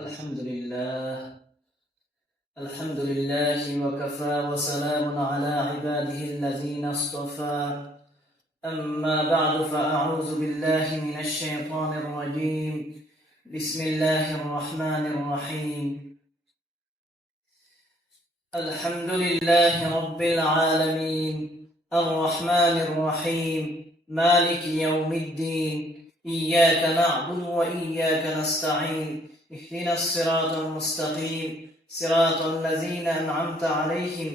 الحمد لله وكفى وسلام على عباده الذين اصطفى أما بعد فأعوذ بالله من الشيطان الرجيم بسم الله الرحمن الرحيم الحمد لله رب العالمين الرحمن الرحيم مالك يوم الدين إياك نعبد وإياك نستعين اهدنا الصراط المستقيم صراط الذين أنعمت عليهم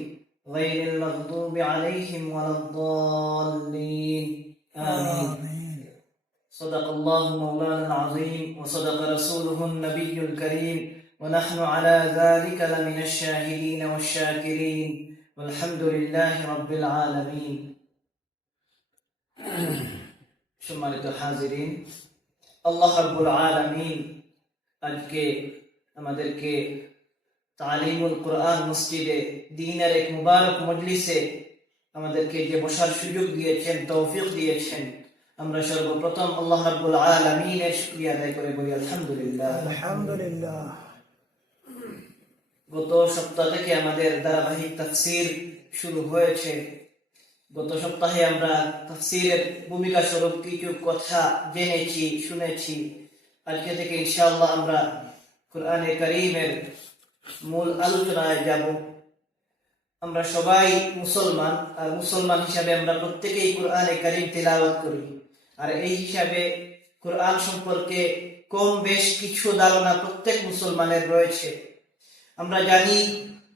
غير المغضوب عليهم ولا الضالين آمين صدق الله مولانا العظيم وصدق رسوله النبي الكريم ونحن على ذلك لمن الشاهدين والشاكرين والحمد لله رب العالمين সম্মানিত হাজিরিন, আল্লাহ রাব্বুল আলামিন আজকে আমাদেরকে তালিমুল কোরআন মসজিদে দ্বীনের এক মুবারক মজলিসে আমাদেরকে যে বসার সুযোগ দিয়েছেন, তৌফিক দিয়েছেন, আমরা সর্বপ্রথম আল্লাহ রাব্বুল আলামিনের শুকরিয়া আদায় করে বলি আলহামদুলিল্লাহ। আলহামদুলিল্লাহ। গত সপ্তাহ থেকে আমাদের ধারাবাহিক তাফসীর শুরু হয়েছে। গত সপ্তাহে আমরা তাফসীরের ভূমিকা স্বরূপ কিছু কথা জেনেছি, শুনেছি। আজকে থেকে ইনশাআল্লাহ আমরা কোরআনে কারীমের মূল আলোচনায় যাব। আমরা সবাই মুসলমান, আর মুসলমান হিসাবে আমরা প্রত্যেকেই কোরআনে কারীম তিলাওয়াত করি। আর এই হিসাবে কোরআন সম্পর্কে কম বেশ কিছু ধারণা প্রত্যেক মুসলমানের রয়েছে। আমরা জানি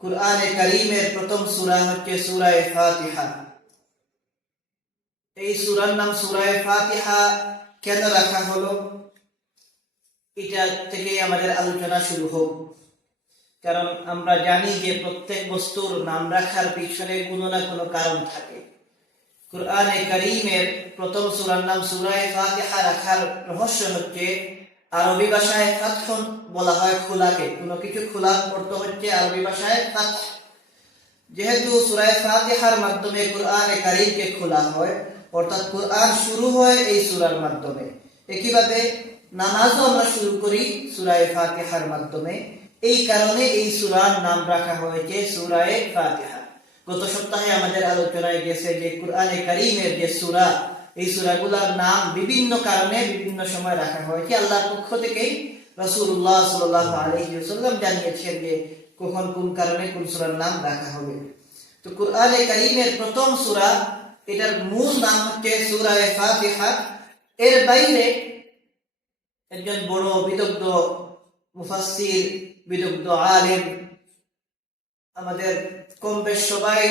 কোরআনে কারীমের প্রথম সূরা হচ্ছে সূরা ফাতিহা। এই সূরার নাম সূরা ফাতিহা কেন রাখা হলো, এটা থেকে আমাদের আলোচনা শুরু হোক। কারণ আমরা জানি যে প্রত্যেক বস্তুর নাম রাখার পিছনে কোনো না কোনো কারণ থাকে। কোরআনে কারীমের প্রথম সূরার নাম সূরা ফাতিহা রাখার রহস্য হচ্ছে, আরবি ভাষায় ফাতহুন বলা হয় খোলাকে, কোনো কিছু খোলার অর্থ হচ্ছে আরবি ভাষায় ফাতহ। যেহেতু সূরা ফাতিহার মাধ্যমে কোরআনে কারীমকে খোলা হয়, অর্থাৎ কোরআন শুরু হয় এই সূরার মাধ্যমে। একইভাবে নামাজও আমরা শুরু করি সূরা ফাতিহার মাধ্যমে। এই কারণে এই সূরার নাম রাখা হয়েছে সূরা ফাতিহা। গত সপ্তাহে আমাদের আলোচনায় গেছে যে কোরআনে কারীমের যে সূরা, এই সূরাগুলোর নাম বিভিন্ন কারণে বিভিন্ন সময় রাখা হয়েছে। আল্লাহর পক্ষ থেকে রাসূলুল্লাহ সাল্লাল্লাহু আলাইহি ওয়াসাল্লাম জানিয়েছেন যে কখন কোন কারণে কোন সূরার নাম রাখা হবে। তো কোরআনে কারীমের প্রথম সূরা, এটার মূল নাম হচ্ছে সূরা ফাতিহা। এর বাইরে একজন বড় বিদগ্ধ মুফাসসির, বিদগ্ধ আলেম, আমাদের কম বেশ সবাই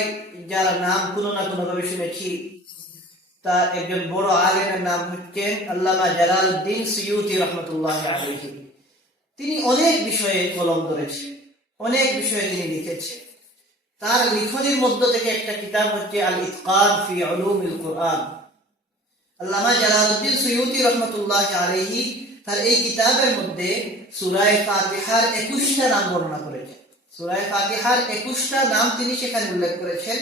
যার নাম কোনো না কোনো ভাবে শুনেছি, তার একজন বড় আলেমের নাম হচ্ছে আল্লামা জালালউদ্দিন সুয়ুতী রাহমাতুল্লাহি আলাইহি। তিনি অনেক বিষয়ে কলম ধরেছেন, অনেক বিষয়ে তিনি লিখেছেন। তার লিখনের মধ্য থেকে একটা কিতাব হচ্ছে আল ইতকান ফি উলুমিল কোরআন। আল্লামা জালালউদ্দিন সুয়ুতী রাহমাতুল্লাহি আলাইহি তার এই কিতাবের মধ্যে সূরা ফাতিহার 21টা নাম বর্ণনা করেছেন। সূরা ফাতিহার 21টা নাম তিনি সেখানে উল্লেখ করেছেন।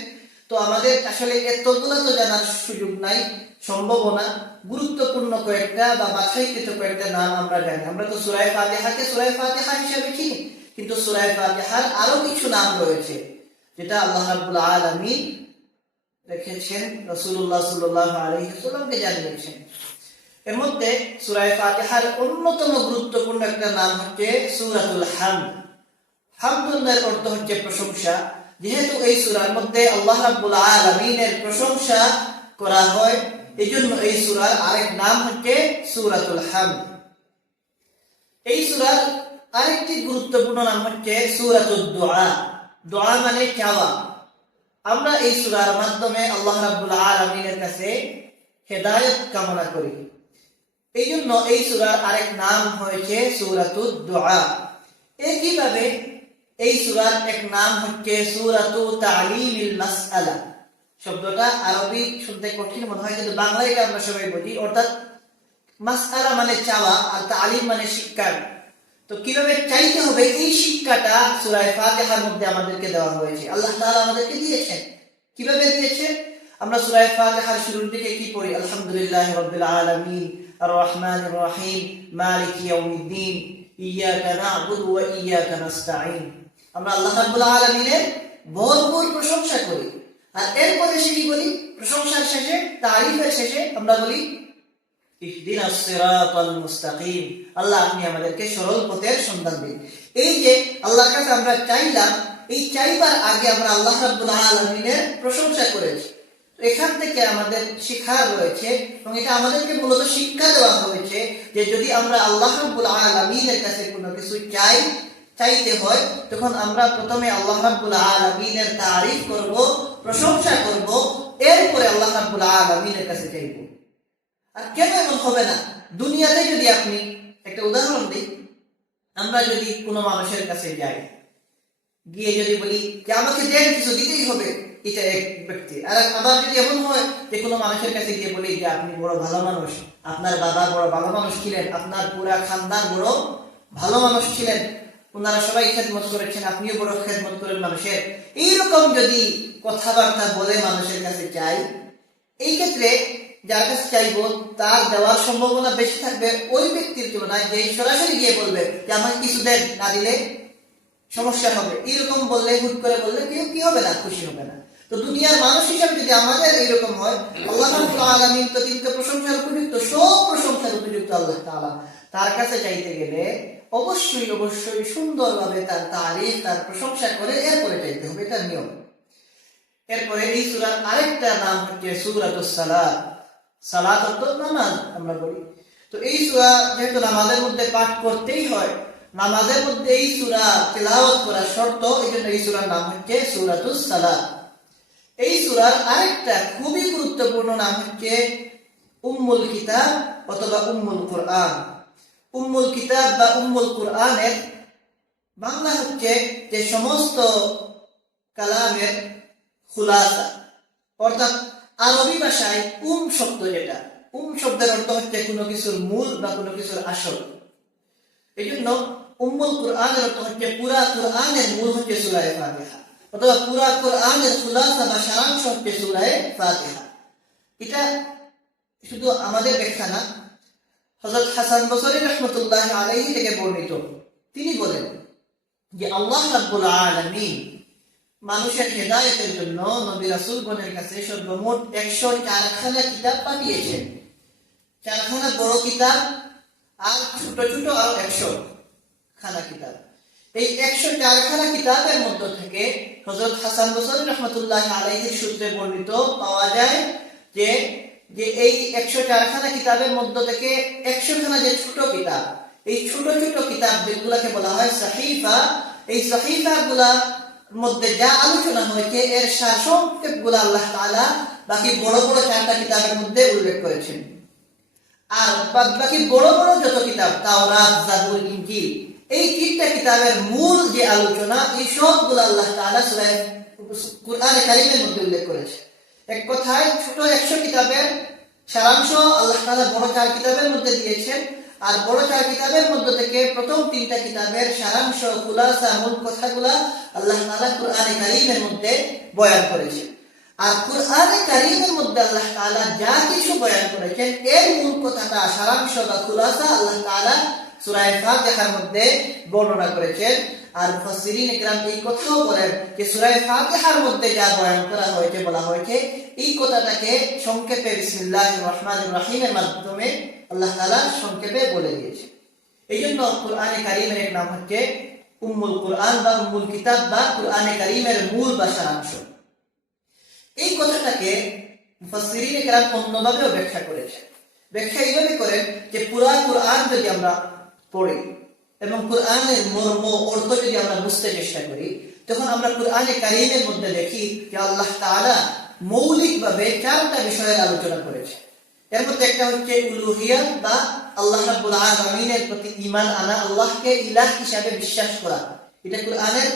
তো আমাদের আসলে এতগুলো তো জানার সুযোগ নাই, সম্ভব না। গুরুত্বপূর্ণ কয়েকটা বা বাছাইকৃত কয়েকটা নাম আমরা জানি। আমরা তো সূরা ফাতিহাকে সূরা ফাতিহা হিসেবে চিনি, কিন্তু সূরা ফাতিহার আরো কিছু নাম রয়েছে যেটা আল্লাহ রাব্বুল আলামিন রেখেছেন, রাসূলুল্লাহ সাল্লাল্লাহু আলাইহি ওয়াসাল্লামকে জানিয়েছেন। এর মধ্যে সূরা ফাতিহার অন্যতম গুরুত্বপূর্ণ একটা নাম হচ্ছে সূরাতুল হামদ। হামদুল্লাহর অর্থ হচ্ছে প্রশংসা। যেহেতু এই সূরার মধ্যে আল্লাহ রাব্বুল আলামিনের প্রশংসা করা হয়, এজন্য এই সূরার আরেক নাম হচ্ছে সূরাতুল হামদ। এই সূরার আরেকটি গুরুত্বপূর্ণ নাম হচ্ছে সূরাতুদ দুআ। দোয়া মানে চাওয়া। আমরা এই সূরার মাধ্যমে আল্লাহ রাব্বুল আলামিনের কাছে হেদায়েত কামনা করি। এই জন্য এই সূরার আরেক নাম হয়েছে সূরাতুদ দুআ। একইভাবে এই সূরার এক নাম হচ্ছে সূরাতু তা'লিমিল মাসআলা। শব্দটা আরবি শুনতে কঠিন মনে হয়, কিন্তু বাংলায় এটা আমরা সবাই বুঝি। অর্থাৎ মাসআলা মানে চাওয়া, আর তা'লিম মানে শিক্ষা। তো কিভাবে চাইতে হবে এই শিক্ষাটা সূরা ফাতিহার মধ্যে আমাদেরকে দেওয়া হয়েছে, আল্লাহ তাআলা আমাদেরকে দিয়েছেন। কিভাবে দিয়েছেন? আমরা সূরা ফাতিহার শুরুর দিকে কি পড়ি? আলহামদুলিল্লাহি রাব্বিল আলামিন আর রহমানির রহিম মালিকি ইয়াউমিদ্দিন। ইয়াকা না'বুদু ওয়া ইয়াকা নাস্তাঈন। আমরা আল্লাহ রাব্বুল আলামিনের ভরপুর প্রশংসা করি, আর এরপরে সে কি বলি? প্রশংসার শেষে, তারিফের শেষে আমরা বলি ইহদিনাস সিরাতাল মুস্তাকিম, আল্লাহ আপনি আমাদেরকে সরল পথের সন্ধান দিন। এই যে আল্লাহর কাছে আমরা চাইলাম, এই চাইবার আগে আমরা আল্লাহ রাব্বুল আলামিনের প্রশংসা করেছি। এখান থেকে আমাদের শিক্ষা রয়েছে, এবং এটা আমাদেরকে মূলত শিক্ষা দেওয়া হয়েছে যে যদি আমরা আল্লাহ রাব্বুল আলামিনের কাছে কোনো কিছু চাইতে হয়, তখন আমরা প্রথমে আল্লাহ রাব্বুল আলামিনের তারিফ করব, প্রশংসা করব, এরপরে আল্লাহ রাব্বুল আলামিনের কাছে চাইব। আর কেন এমন হবে না? দুনিয়াতে যদি আপনি একটা উদাহরণ দিই, আমরা যদি কোনো মানুষের কাছে যাই, গিয়ে যদি বলি যে আমাকে দেন, কিছু দিতেই হবে, এটা এক ব্যক্তি। আর আবার যদি এমন হয় যে কোনো মানুষের কাছে গিয়ে বলি যে আপনি বড় ভালো মানুষ, আপনার বাবা বড় ভালো মানুষ ছিলেন, আপনার পুরা খানদান বড় ভালো মানুষ ছিলেন, ওনারা সবাই খেদমত করেছেন, আপনিও বড় খেদমত করেন মানুষের, এইরকম যদি কথাবার্তা বলে মানুষের কাছে চাই, এই ক্ষেত্রে যার কাছে চাইবো তার দেওয়ার সম্ভাবনা বেশি থাকবে ওই ব্যক্তির তুলনায় যে সরাসরি গিয়ে বলবে যে আমাকে কিছু দেন, না দিলে সমস্যা হবে। এরকম বললে, হুট করে বললে কেউ কি হবে না? খুশি হবে না। তো দুনিয়ার মানুষ হিসাবে যদি আমাদের এইরকম হয়, আল্লাহ রাব্বুল আলামিন তো তিনি তো প্রশংসার উপযুক্ত, সব প্রশংসার উপযুক্ত আল্লাহ তাআলা। তার কাছে চাইতে গেলে অবশ্যই সুন্দরভাবে তার তারিফ, তার প্রশংসা করে এরপরে চাইতে হবে, এটা নিয়ম। এরপরে এই সূরার আরেকটা নাম হচ্ছে সূরাতুস সালাত। সালাত অর্থ নামাজ আমরা বলি। তো এই সূরা যেহেতু নামাজের মধ্যে পাঠ করতেই হয়, নামাজের মধ্যে এই সূরা তেলাওয়াত করা শর্ত, এজন্য এই সূরার নাম হচ্ছে সূরাতুস সালাত। এই সূরার আরেকটা খুবই গুরুত্বপূর্ণ নাম হচ্ছে উম্মুল কিতাব অথবা উম্মুল কুরআন। উম্মুল কিতাব বা উম্মুল কুরআনের বাংলা হচ্ছে যে সমস্ত কালামের খুলাসা, অর্থাৎ আরবি ভাষায় শব্দ, যেটা শব্দের অর্থ হচ্ছে কোনো কিছুর মূল বা কোনো কিছুর আসল। এই জন্য উম্মুল কুরআনের অর্থ হচ্ছে পুরা কুরআনের মূল হচ্ছে সূরা ফাতিহা, অথবা পুরা কুরআনের খুলাসা বা সারাংশ হচ্ছে সূরা ফাতিহা। এটা শুধু আমাদের ব্যাখ্যা না, হযরত হাসান বসরি রাহমাতুল্লাহ আলাইহি থেকে বর্ণিত। তিনি বলেন যে আল্লাহ রাব্বুল আলামিন মানুষের হেদায়েতের জন্য নবী রাসূলগণের কাছে সর্বমোট 104 খানা কিতাব পাঠিয়েছেন। 4 খানা বড় কিতাব আর ছোট ছোট আর 100 খানা কিতাব। এই 104 খানা কিতাবের মধ্য থেকে হযরত হাসান বসরি রাহমাতুল্লাহ আলাইহির সূত্রে বর্ণিত পাওয়া যায় যে এই 104 খানা কিতাবের মধ্য থেকে 100 খানা যে ছোট কিতাব, এই ছোট ছোট কিতাব যেগুলোকে বলা হয় সাহিফা, এই সাহিফাগুলা মধ্যে যা আলোচনা হয়েছে এর সারসংক্ষেপগুলো আল্লাহ তাআলা বাকি বড় বড় 4টা কিতাবের মধ্যে উল্লেখ করেছেন। আর বাকি বড় বড় যত কিতাব, তাওরাত, জাবুর, ইনজিল, এই 3টা কিতাবের মূল যে আলোচনা, এই সবগুলো আল্লাহ তাআলা সূরা কুরআনে কারীমের মধ্যে উল্লেখ করেছে। এক কথায় ছোট 100 কিতাবের সারাংশ আল্লাহ তাআলা বড় 4 কিতাবের মধ্যে দিয়েছেন, আর বড় 4 কিতাবের মধ্যে থেকে প্রথম 3টা কিতাবের সারাংশ, খুলাসা, মূল কথাগুলা আল্লাহ তাআলা কুরআনে কারীমের মধ্যে বয়ান করেছেন। আর কুরআনে কারীমের মধ্যে আল্লাহ তাআলা যা কিছু বয়ান করেছেন এর মূল কথাটা, সারাংশ বা খুলাসা আল্লাহ তাআলা সূরা ফাতিহার মধ্যে বর্ণনা করেছেন। আর মুফাসসিরিন ইকরাম এই কথাও বলেন যে সূরা ফাতিহার মধ্যে যা বয়ান করা হয়েছে, বলা হয়েছে, এই কথাটাকে সংক্ষেপে বিসমিল্লাহির রহমানির রহিমের মাধ্যমে আল্লাহ তাআলা সংক্ষেপে বলে দিয়েছে। এই জন্য কুরআনে কারীমের এক নাম হচ্ছে উম্মুল কুরআন বা উম্মুল কিতাব বা কুরআনে কারীমের মূল বা সারাংশ। এই কথাটাকে মুফাসসিরিন ইকরাম অন্যভাবেও ব্যাখ্যা করেছে। ব্যাখ্যা এইভাবে করেন যে পুরা কুরআন যদি আমরা পড়ি এবং কুরআনের মর্ম অর্থ যদি আমরা বুঝতে চেষ্টা করি, তখন আমরা কুরআনে কারীমের মধ্যে দেখি যে আল্লাহ তাআলা মৌলিকভাবে 4টা বিষয়ের আলোচনা করেছে। এর মধ্যে একটা হচ্ছে উলুহিয়াত বা আল্লাহ রাব্বুল আলামিনের প্রতি ঈমান আনা, আল্লাহকে ইলাহ হিসাবে বিশ্বাস করা। এটা কুরআনের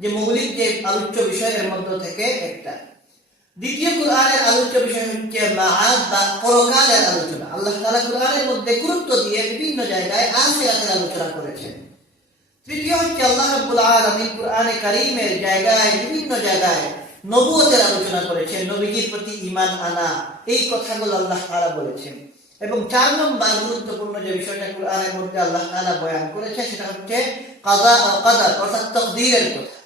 যে মৌলিক যে আলোচ্য বিষয়ের মধ্যে থেকে একটা। দ্বিতীয় কুরআনের আলোচ্য বিষয় হচ্ছে মাআদ বা পরকালের আলোচনা। আল্লাহ তাআলা কুরআনের মধ্যে গুরুত্ব দিয়ে বিভিন্ন জায়গায় আখিরাতের আলোচনা করেছেন। তৃতীয় হচ্ছে আল্লাহ রাব্বুল আলামিন কুরআনে কারীমের জায়গায়, বিভিন্ন জায়গায় নবুয়তের আলোচনা করেছেন, নবীজির প্রতি ঈমান আনা, এই কথাগুলো আল্লাহ তাআলা বলেছেন। এবং 4 নম্বর গুরুত্বপূর্ণ যে বিষয়টা কোরআনের মধ্যে আল্লাহ তাআলা বয়ান করেছে সেটা হচ্ছে কাযা ও কদর, অর্থাৎ তাকদীরের কথা।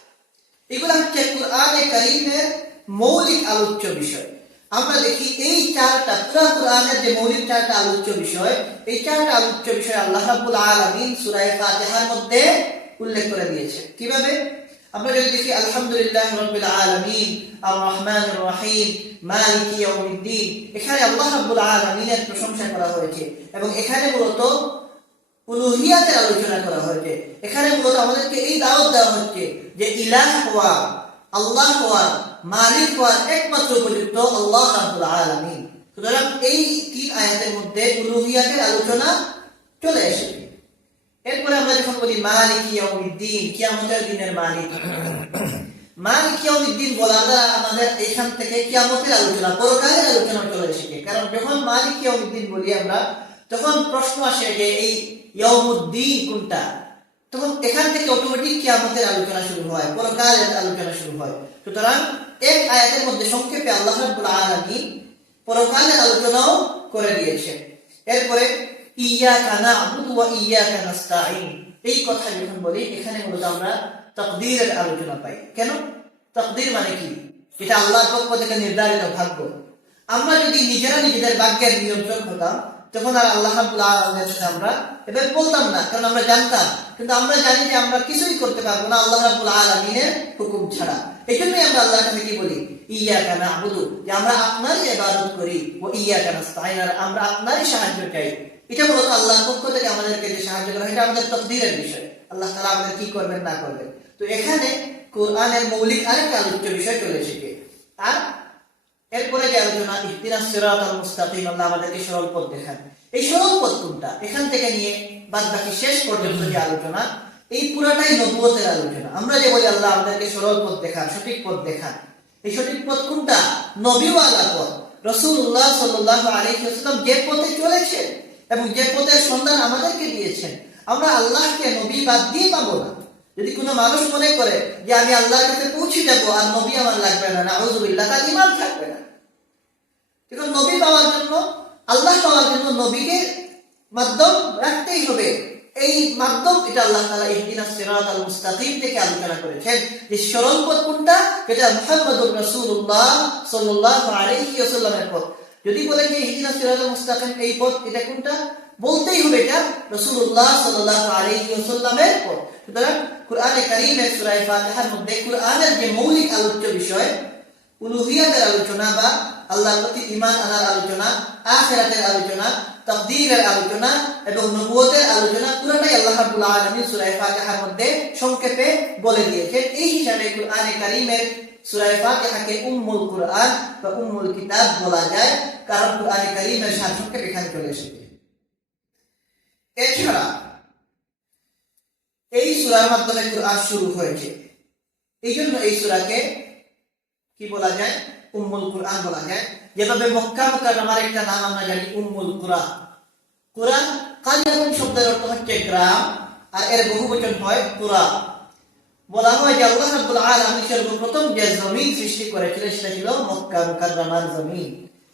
এগুলো হচ্ছে কোরআনে কারীমের মৌলিক আলোচ্য বিষয়। আমরা দেখি এই 4টা পুরা কোরআনের যে মৌলিক 4টা আলোচ্য বিষয়, এই 4টা আলোচ্য বিষয় আল্লাহ রাব্বুল আলামিন সূরা ফাতিহার মধ্যে উল্লেখ করে দিয়েছে। কিভাবে? আমরা যদি দেখি আলহামদুলিল্লাহি রাব্বিল আলামিন, আর রহমানির রহিম, মালিকি ইয়াউমিদ্দিন, এখানে আল্লাহ রাব্বুল আলামিনের প্রশংসা করা হয়েছে এবং এখানে মূলত উলুহিয়াতের আলোচনা করা হয়েছে। এখানে মূলত আমাদেরকে এই দাওয়াত দেওয়া হচ্ছে যে ইলাহ হওয়া, আল্লাহ হওয়া, মালিক হওয়ার একমাত্র উপযুক্ত আল্লাহ রাব্বুল আলামিন। সুতরাং এই 3 আয়াতের মধ্যে উলুহিয়াতের আলোচনা চলে এসেছে। এরপরে আমরা যখন বলি মালিক ইয়াউমিদ্দিন, কিয়ামতের দিনের মালিক, মালিক ইয়াউমিদ্দিন বলার দ্বারা আমাদের এখান থেকে কিয়ামতের আলোচনা, পরকালের আলোচনা চলে এসেছে। কারণ যখন মালিক ইয়াউমিদ্দিন বলি আমরা, তখন প্রশ্ন আসে যে এই ইয়াউমুদ্দিন কোনটা, তখন এখান থেকে অটোমেটিক কিয়ামতের আলোচনা শুরু হয়, পরকালের আলোচনা শুরু হয়। সুতরাং এক আয়াতের মধ্যে সংক্ষেপে আল্লাহ রাব্বুল আলামিন পরকালের আলোচনাও করে দিয়েছে। এরপরে ইয়াকা না'বুদু ওয়া ইয়াকা নাস্তাঈন, এই কথা যখন বলি এখানে মূলত আমরা তাকদীরের আলোচনা পাই। কেন? তাকদীর মানে কি? এটা আল্লাহর পক্ষ থেকে নির্ধারিত ভাগ্য। আমরা যদি নিজেরা নিজেদের ভাগ্যের নিয়ন্ত্রণ হতাম, তখন আর আল্লাহ রাব্বুল আলামিনের সাথে আমরা এভাবে বলতাম না, কারণ আমরা জানতাম। কিন্তু আমরা জানি যে আমরা কিছুই করতে পারবো না আল্লাহ রাব্বুল আলামিনের হুকুম ছাড়া। এজন্যই আমরা আল্লাহর কাছে কি বলি? ইয়াকা না'বুদু, যে আমরা আপনারই ইবাদত করি, ওয়া ইয়াকা নাস্তাঈন, আর আমরা আপনারই সাহায্য চাই। এটা মূলত আল্লাহর পক্ষ থেকে আমাদেরকে যে সাহায্য করা, এটা আমাদের তাকদীরের বিষয়। আল্লাহ তাআলা আমাদের কি করবেন না করবেন। তো এখানে কোরআনের মৌলিক আরেকটা আলোচ্য বিষয় চলে এসেছে। আর এরপরে যে আলোচনা ইহদিনাস সিরাতাল মুস্তাকিম, আল্লাহ আমাদেরকে সরল পথ দেখান। এই সরল পথ কোনটা? এখান থেকে নিয়ে বাদ বাকি শেষ পর্যন্ত যে আলোচনা, এই পুরাটাই নবুয়তের আলোচনা। আমরা যে বলি আল্লাহ আমাদেরকে সরল পথ দেখান, সঠিক পথ দেখান, এই সঠিক পথ কোনটা? নবীওয়ালা পথ। রাসূলুল্লাহ সাল্লাল্লাহু আলাইহি ওয়াসাল্লাম যে পথে চলেছেন এবং যে পথের সন্ধান আমাদেরকে দিয়েছেন, আমরা আল্লাহকে নবী বাদ দিয়ে পাবো না। যদি কোনো মানুষ মনে করে যে আমি আল্লাহর কাছে পৌঁছে যাব আর নবী আমার লাগবে না, নাউযুবিল্লাহ, তার ঈমান থাকবে না। এখন নবী পাওয়ার জন্য, আল্লাহ পাওয়ার জন্য নবীকে মাধ্যম রাখতেই হবে। এই মাধ্যম এটা আল্লাহ তাআলা ইহদিনাস সিরাতাল মুস্তাকিম থেকে আলোচনা করেছেন। যে সরল পথ কোনটা? এটা মুহাম্মদুর রাসূলুল্লাহ সাল্লাল্লাহু আলাইহি ওয়াসাল্লামের পথ। যদি বলে যে ইহদিনাস সিরাতাল মুস্তাকিম এই পথ, এটা কোনটা? বলতেই হবে এটা রাসূলুল্লাহ সাল্লাল্লাহু আলাইহি ওয়াসাল্লামের পথ। সুতরাং কোরআনে কারীমের সূরা ফাতিহার মধ্যে কোরআনের যে মৌলিক আলোচ্য বিষয়, উলুহিয়াতের আলোচনা বা আল্লাহর প্রতি ঈমান আনার আলোচনা, আখিরাতের আলোচনা, তাকদীরের আলোচনা এবং নবুয়তের আলোচনা, পুরোটাই আল্লাহ রাব্বুল আলামিন সূরা ফাতিহার মধ্যে সংক্ষেপে বলে দিয়েছেন। এই হিসাবে কোরআনে কারীমের সূরা ফাতিহাকে উম্মুল কুরআন বা উম্মুল কিতাব বলা যায়, কারণ কোরআনে কারীমের সারসংক্ষেপ এখানে চলে এসেছে। এছাড়া এই সূরার মাধ্যমে কোরআন শুরু হয়েছে, এই জন্য এই সূরাকে কি বলা যায়? উম্মুল কুরআন বলা যায়। যেভাবে মক্কা মুকাররমার একটা নাম আমরা জানি উম্মুল কুরা। কুরআন কারিয়াতুন শব্দের অর্থ হচ্ছে গ্রাম, আর এর বহুবচন হয় কুরা। বলা হয় যে আল্লাহ রাব্বুল আলামিন সর্বপ্রথম যে জমিন সৃষ্টি করেছিলেন সেটা ছিল মক্কা মুকাররমার জমিন।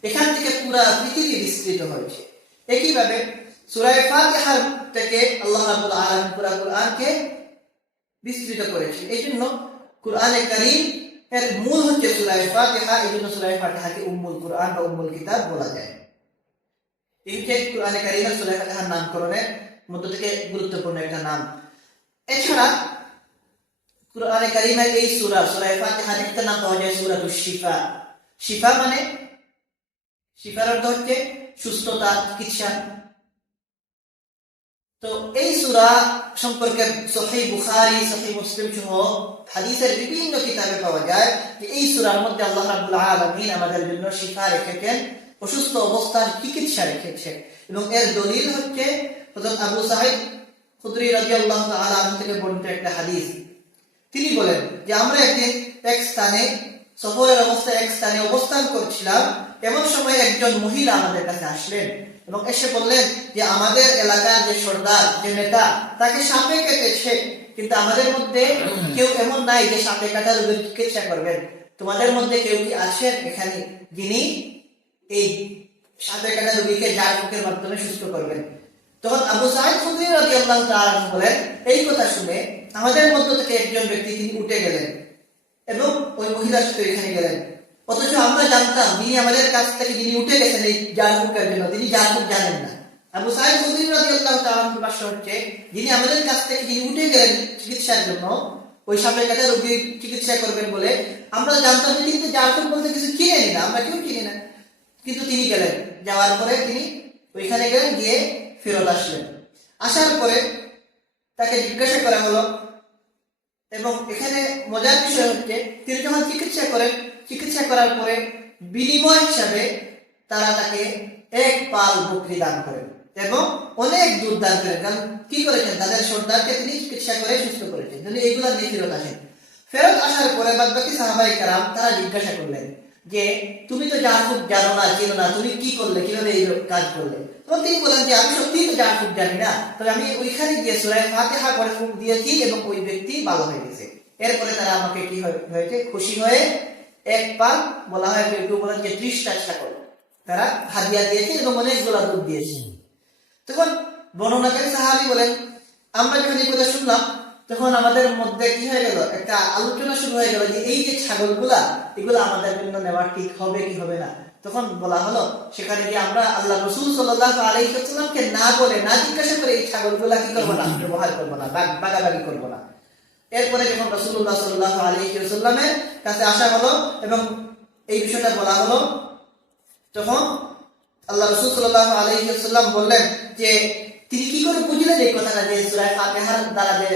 এখান থেকে পুরা পৃথিবী বিস্তৃত হয়েছে। একইভাবে সূরা ফাতিহার থেকে আল্লাহ রাব্বুল আলামিন পুরা কুরআনকে বিস্তৃত করেছে। এইজন্য কুরআনে কারীম এর মূল হচ্ছে সূরা ফাতিহা, এইজন্য সূরা ফাতিহাকে উম্মুল কুরআন বা উম্মুল কিতাব বলা যায়। এই যে কুরআনে কারীমের সূরা ফাতিহার নামকরণের মধ্য থেকে গুরুত্বপূর্ণ একটা নাম। এছাড়া কুরআনে কারীমের এই সূরা ফাতিহার একটা নাম পাওয়া যায় সূরাতুশ শিফা। শিফা মানে, শিফার অর্থ হচ্ছে সুস্থতা, চিকিৎসা। তো এই সূরা সম্পর্কে সহিহ বুখারী, সহিহ মুসলিম সহ হাদিসের বিভিন্ন কিতাবে পাওয়া যায় যে এই সূরার মধ্যে আল্লাহ রাব্বুল আলামিন আমাদের জন্য শিফা রেখেছেন, অসুস্থ অবস্থার চিকিৎসা রেখেছেন। এবং এর দলিল হচ্ছে হযরত আবু সাঈদ খুদরী রাদিয়াল্লাহু তাআলা আনহু থেকে বর্ণিত একটা হাদিস। তিনি বলেন যে আমরা একদিন এক স্থানে সফরের অবস্থায় এক স্থানে অবস্থান করছিলাম, এমন সময় একজন মহিলা আমাদের কাছে আসলেন এবং এসে বললেন যে আমাদের এলাকার যে সর্দার, যে নেতা, তাকে সাপে কেটেছে, কিন্তু আমাদের মধ্যে কেউ এমন নাই যে সাপে কাটার রোগের চিকিৎসা করবেন। তোমাদের মধ্যে কেউ কি আছেন এখানে যিনি এই সাপে কাটা রোগীকে ঝাড় ফুঁকের মাধ্যমে সুস্থ করবেন। তখন আবু সাঈদ খুদরি রাদিয়াল্লাহু তাআলা বলেন, এই কথা শুনে আমাদের মধ্য থেকে একজন ব্যক্তি তিনি উঠে গেলেন এবং ওই মহিলার সাথে এখানে গেলেন। অথচ আমরা জানতাম যিনি আমাদের কাছ থেকে যিনি উঠে গেছেন এই ঝাড় ফুঁকের জন্য, তিনি ঝাড় ফুঁক জানেন না। আবু সাঈদ খুদরি রাদিয়াল্লাহু তাআলা ভাষ্য হচ্ছে, যিনি আমাদের কাছ থেকে যিনি উঠে গেলেন চিকিৎসার জন্য, ওই সাপে কাটা রোগীর চিকিৎসা করবেন বলে, আমরা জানতাম যে কিন্তু ঝাড় ফুঁক বলতে কিছু চিনি না, আমরা কেউ চিনি না। কিন্তু তিনি গেলেন, যাওয়ার পরে তিনি ওইখানে গেলেন, গিয়ে ফেরত আসলেন। আসার পরে তাকে জিজ্ঞাসা করা হলো, এবং এখানে মজার বিষয় হচ্ছে তিনি যখন চিকিৎসা করার পরে বিনিময় হিসাবে তারা তাকে এক পাল বকরি দান করেন এবং অনেক দুধ দান করেন। কারণ কি করেছেন, তাদের সর্দারকে তিনি চিকিৎসা করে সুস্থ করেছেন, যদি এইগুলা নিয়ে ফেরত আসেন। ফেরত আসার পরে বাদবাকি সাহাবায়ে কেরাম তারা জিজ্ঞাসা করলেন যে তুমি তো ঝাড় ফুঁক জানো না, চিনো না, তুমি কি করলে, কিভাবে এই কাজ করলে? তখন তিনি বলেন যে আমি সত্যিই তো ঝাড় ফুঁক জানি না, তবে আমি ওইখানে গিয়ে সূরা ফাতিহা করে ফুঁক দিয়েছি এবং ওই ব্যক্তি ভালো হয়ে গেছে। এরপরে তারা আমাকে কি হয়েছে, খুশি হয়ে এক পাল, বলা হয় কেউ বলেন যে 30টা ছাগল তারা হাদিয়া দিয়েছে এবং অনেকগুলো দুধ দিয়েছে। তখন বর্ণনাকারী সাহাবী বলেন, আমরা যখন এই কথা শুনলাম তখন আমাদের মধ্যে কি হয়ে গেল, একটা আলোচনা শুরু হয়ে গেল যে এই যে ছাগলগুলা, এগুলো আমাদের জন্য নেওয়া ঠিক হবে কি হবে না। তখন বলা হলো সেখানে যে আমরা আল্লাহ রাসূল সাল্লাল্লাহু আলাইহি ওয়াসাল্লামকে না বলে, না জিজ্ঞাসা করে এই ছাগলগুলা কি করবো না, ব্যবহার করবো না, বাগাবাগি করবো না। এরপরে যখন রাসূলুল্লাহ সাল্লাল্লাহু আলাইহি ওয়াসাল্লামের কাছে আসা হলো এবং এই বিষয়টা বলা হলো, তখন আল্লাহ রাসূল সাল্লাল্লাহু আলাইহি ওয়াসাল্লাম বললেন যে তিনি কি করে বুঝলেন এই কথাটা যে সূরা ফাতিহার দ্বারা যে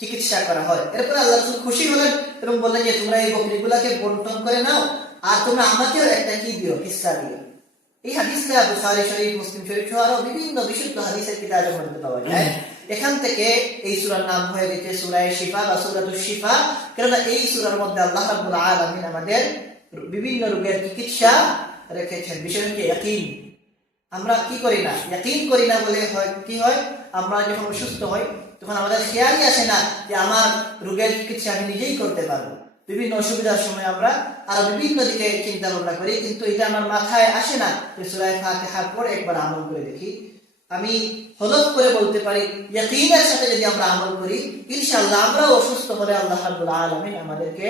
চিকিৎসা করা হয়। এরপরে আল্লাহ রাসূল খুশি হলেন এবং বললেন যে তোমরা এই বকরিগুলোকে বন্টন করে নাও, আর তোমরা আমাকেও একটা কি দিও, কিসসা দিও। এই হাদিসটা বুখারী শরীফ, মুসলিম শরীফ সহ আরো বিভিন্ন বিশুদ্ধ হাদিসের কিতাবের মধ্যে পাওয়া যায়। এখান থেকে এই সূরার নাম হয়ে গেছে সূরা শিফা বা সূরাতুশ শিফা, কারণ এই সূরার মধ্যে আল্লাহ রাব্বুল আলামিন আমাদের বিভিন্ন রোগের চিকিৎসা রেখেছেন। বিষয় হচ্ছে ইয়াকিন। আমরা কি করি না, ইয়াকিন করি না বলে হয় কি হয়, আমরা যখন অসুস্থ হই তখন আমাদের খেয়ালই আসে না যে আমার রোগের চিকিৎসা আমি নিজেই করতে পারবো। বিভিন্ন অসুবিধার সময় আমরা আরো বিভিন্ন দিকে চিন্তা ভাবনা করি, কিন্তু এটা আমার মাথায় আসে না যে সূরা ফাতিহার পরে একবার আমল করে দেখি। আমি হলফ করে বলতে পারি, ইয়াকিনের সাথে যদি আমরা আমল করি ইনশাআল্লাহ আমরা অসুস্থ হলে আল্লাহ রাব্বুল আলামিন আমাদেরকে